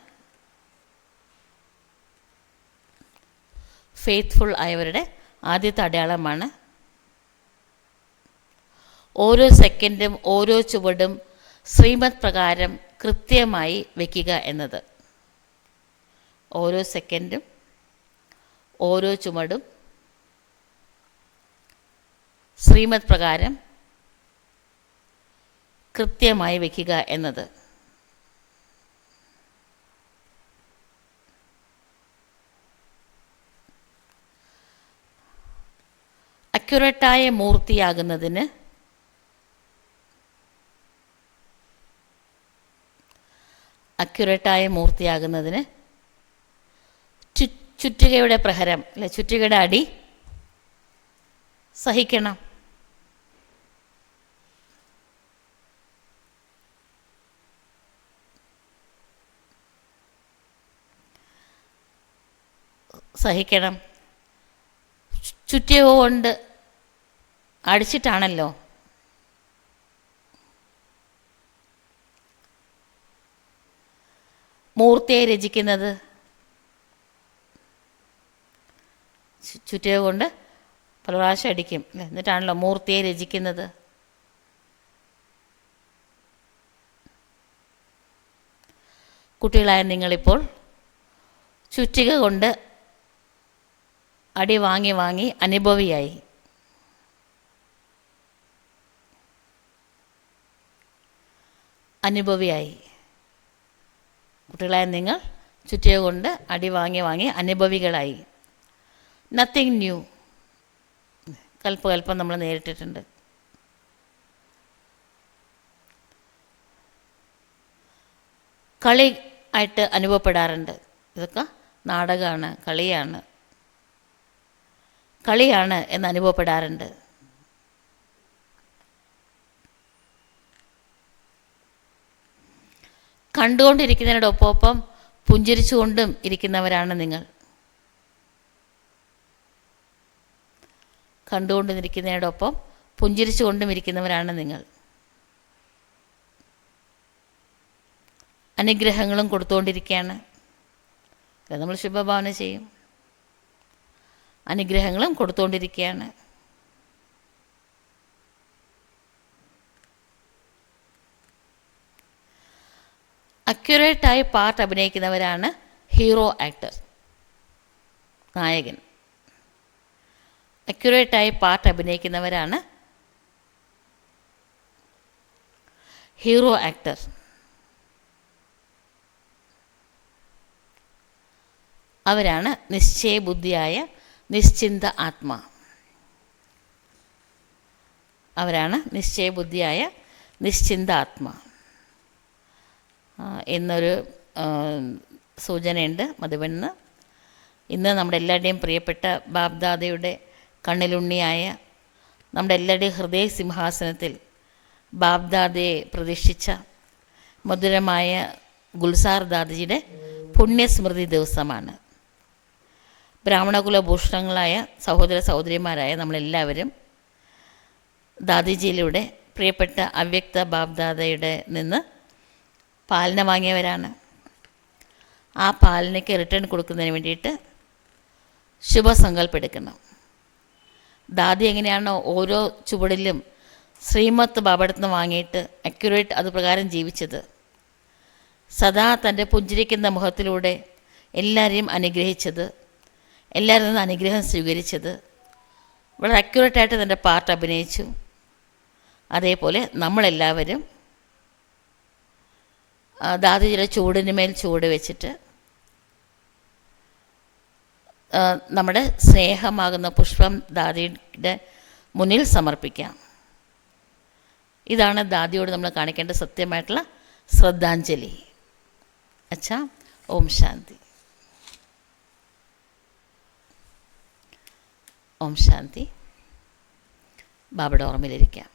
ഓരോ സെക്കൻഡും ഓരോ ചുവടും ശ്രീമത് പ്രകാരം കൃത്യമായി വയ്ക്കുക എന്നത്. ഓരോ സെക്കൻഡും ഓരോ ചുവടും ശ്രീമത് പ്രകാരം കൃത്യമായി വയ്ക്കുക എന്നത്. അക്യുറേറ്റായ മൂർത്തിയാകുന്നതിന് ചുറ്റികയുടെ പ്രഹരം അല്ലെ, ചുറ്റികയുടെ അടി സഹിക്കണം. ചുറ്റിക കൊണ്ട് അടിച്ചിട്ടാണല്ലോ മൂർത്തിയെ രചിക്കുന്നത്. ചുറ്റിക കൊണ്ട് പല പ്രാവശ്യം അടിക്കും, എന്നിട്ടാണല്ലോ മൂർത്തിയെ രചിക്കുന്നത്. കുട്ടികളായ നിങ്ങളിപ്പോൾ ചുറ്റിക കൊണ്ട് അടി വാങ്ങി വാങ്ങി അനുഭവിയായി. കുട്ടികളായ നിങ്ങൾ ചുറ്റിക കൊണ്ട് അടി വാങ്ങി വാങ്ങി അനുഭവികളായി. നത്തിങ് ന്യൂ, കൽപ്പം നമ്മൾ നേരിട്ടിട്ടുണ്ട്. കളി ആയിട്ട് അനുഭവപ്പെടാറുണ്ട്. ഇതൊക്കെ നാടകമാണ്, കളിയാണ്. കളിയാണ് എന്ന് അനുഭവപ്പെടാറുണ്ട്. കണ്ടുകൊണ്ടിരിക്കുന്നതിനോടൊപ്പം പുഞ്ചിരിച്ചുകൊണ്ടും ഇരിക്കുന്നവരാണ് നിങ്ങൾ. കണ്ടുകൊണ്ടിരിക്കുന്നതിനോടൊപ്പം പുഞ്ചിരിച്ചുകൊണ്ടും ഇരിക്കുന്നവരാണ് നിങ്ങൾ. അനുഗ്രഹങ്ങളും കൊടുത്തുകൊണ്ടിരിക്കുകയാണ്. നമ്മൾ ശുഭഭാവന ചെയ്യും. അനുഗ്രഹങ്ങളും കൊടുത്തുകൊണ്ടിരിക്കുകയാണ്. അക്യുറേറ്റായി പാർട്ട് അഭിനയിക്കുന്നവരാണ് ഹീറോ ആക്ടർ, നായകൻ. അക്യുറേറ്റായി പാർട്ട് അഭിനയിക്കുന്നവരാണ് ഹീറോ ആക്ടർ. അവരാണ് നിശ്ചയബുദ്ധിയായ നിശ്ചിന്ത ആത്മാ. അവരാണ് നിശ്ചയബുദ്ധിയായ നിശ്ചിന്ത ആത്മാ എന്നൊരു സൂചനയുണ്ട് മധുബനിന്ന്. ഇന്ന് നമ്മുടെ എല്ലാവരുടെയും പ്രിയപ്പെട്ട ബാബ്ദാദയുടെ കണ്ണിലുണ്ണിയായ നമ്മുടെ എല്ലാവരുടെയും ഹൃദയ സിംഹാസനത്തിൽ ബാബ്ദാദയെ പ്രതിഷ്ഠിച്ച മധുരമായ ഗുൽസാർ ദാദിജിയുടെ പുണ്യസ്മൃതി ദിവസമാണ്. ബ്രാഹ്മണകുലഭൂഷണങ്ങളായ സഹോദര സഹോദരിമാരായ നമ്മളെല്ലാവരും ദാദിജിയിലൂടെ പ്രിയപ്പെട്ട അവ്യക്ത ബാബ്ദാദയുടെ നിന്ന് പാലന വാങ്ങിയവരാണ്. ആ പാലനയ്ക്ക് റിട്ടേൺ കൊടുക്കുന്നതിന് വേണ്ടിയിട്ട് ശുഭസങ്കല്പം എടുക്കണം. ദാദി എങ്ങനെയാണോ ഓരോ ചുവടിലും ശ്രീമത്ത് ബാബടത്ത് നിന്ന് വാങ്ങിയിട്ട് അക്യുറേറ്റ് അത് പ്രകാരം ജീവിച്ചത്, സദാ തൻ്റെ പുഞ്ചിരിക്കുന്ന മുഖത്തിലൂടെ എല്ലാവരെയും അനുഗ്രഹിച്ചത്, എല്ലാവരിൽ നിന്ന് അനുഗ്രഹം സ്വീകരിച്ചത്, വളരെ അക്യുറേറ്റായിട്ട് തൻ്റെ പാർട്ട് അഭിനയിച്ചു. അതേപോലെ നമ്മളെല്ലാവരും ദാദിജിയുടെ ചൂടിന് മേൽ ചൂട് വെച്ചിട്ട് നമ്മുടെ സ്നേഹമാകുന്ന പുഷ്പം ദാദിയുടെ മുന്നിൽ സമർപ്പിക്കാം. ഇതാണ് ദാദിയോട് നമ്മൾ കാണിക്കേണ്ട സത്യമായിട്ടുള്ള ശ്രദ്ധാഞ്ജലി. അച്ഛാ, ഓം ശാന്തി. ഓം ശാന്തി. ബാബയുടെ ഓർമ്മയിലിരിക്കാം.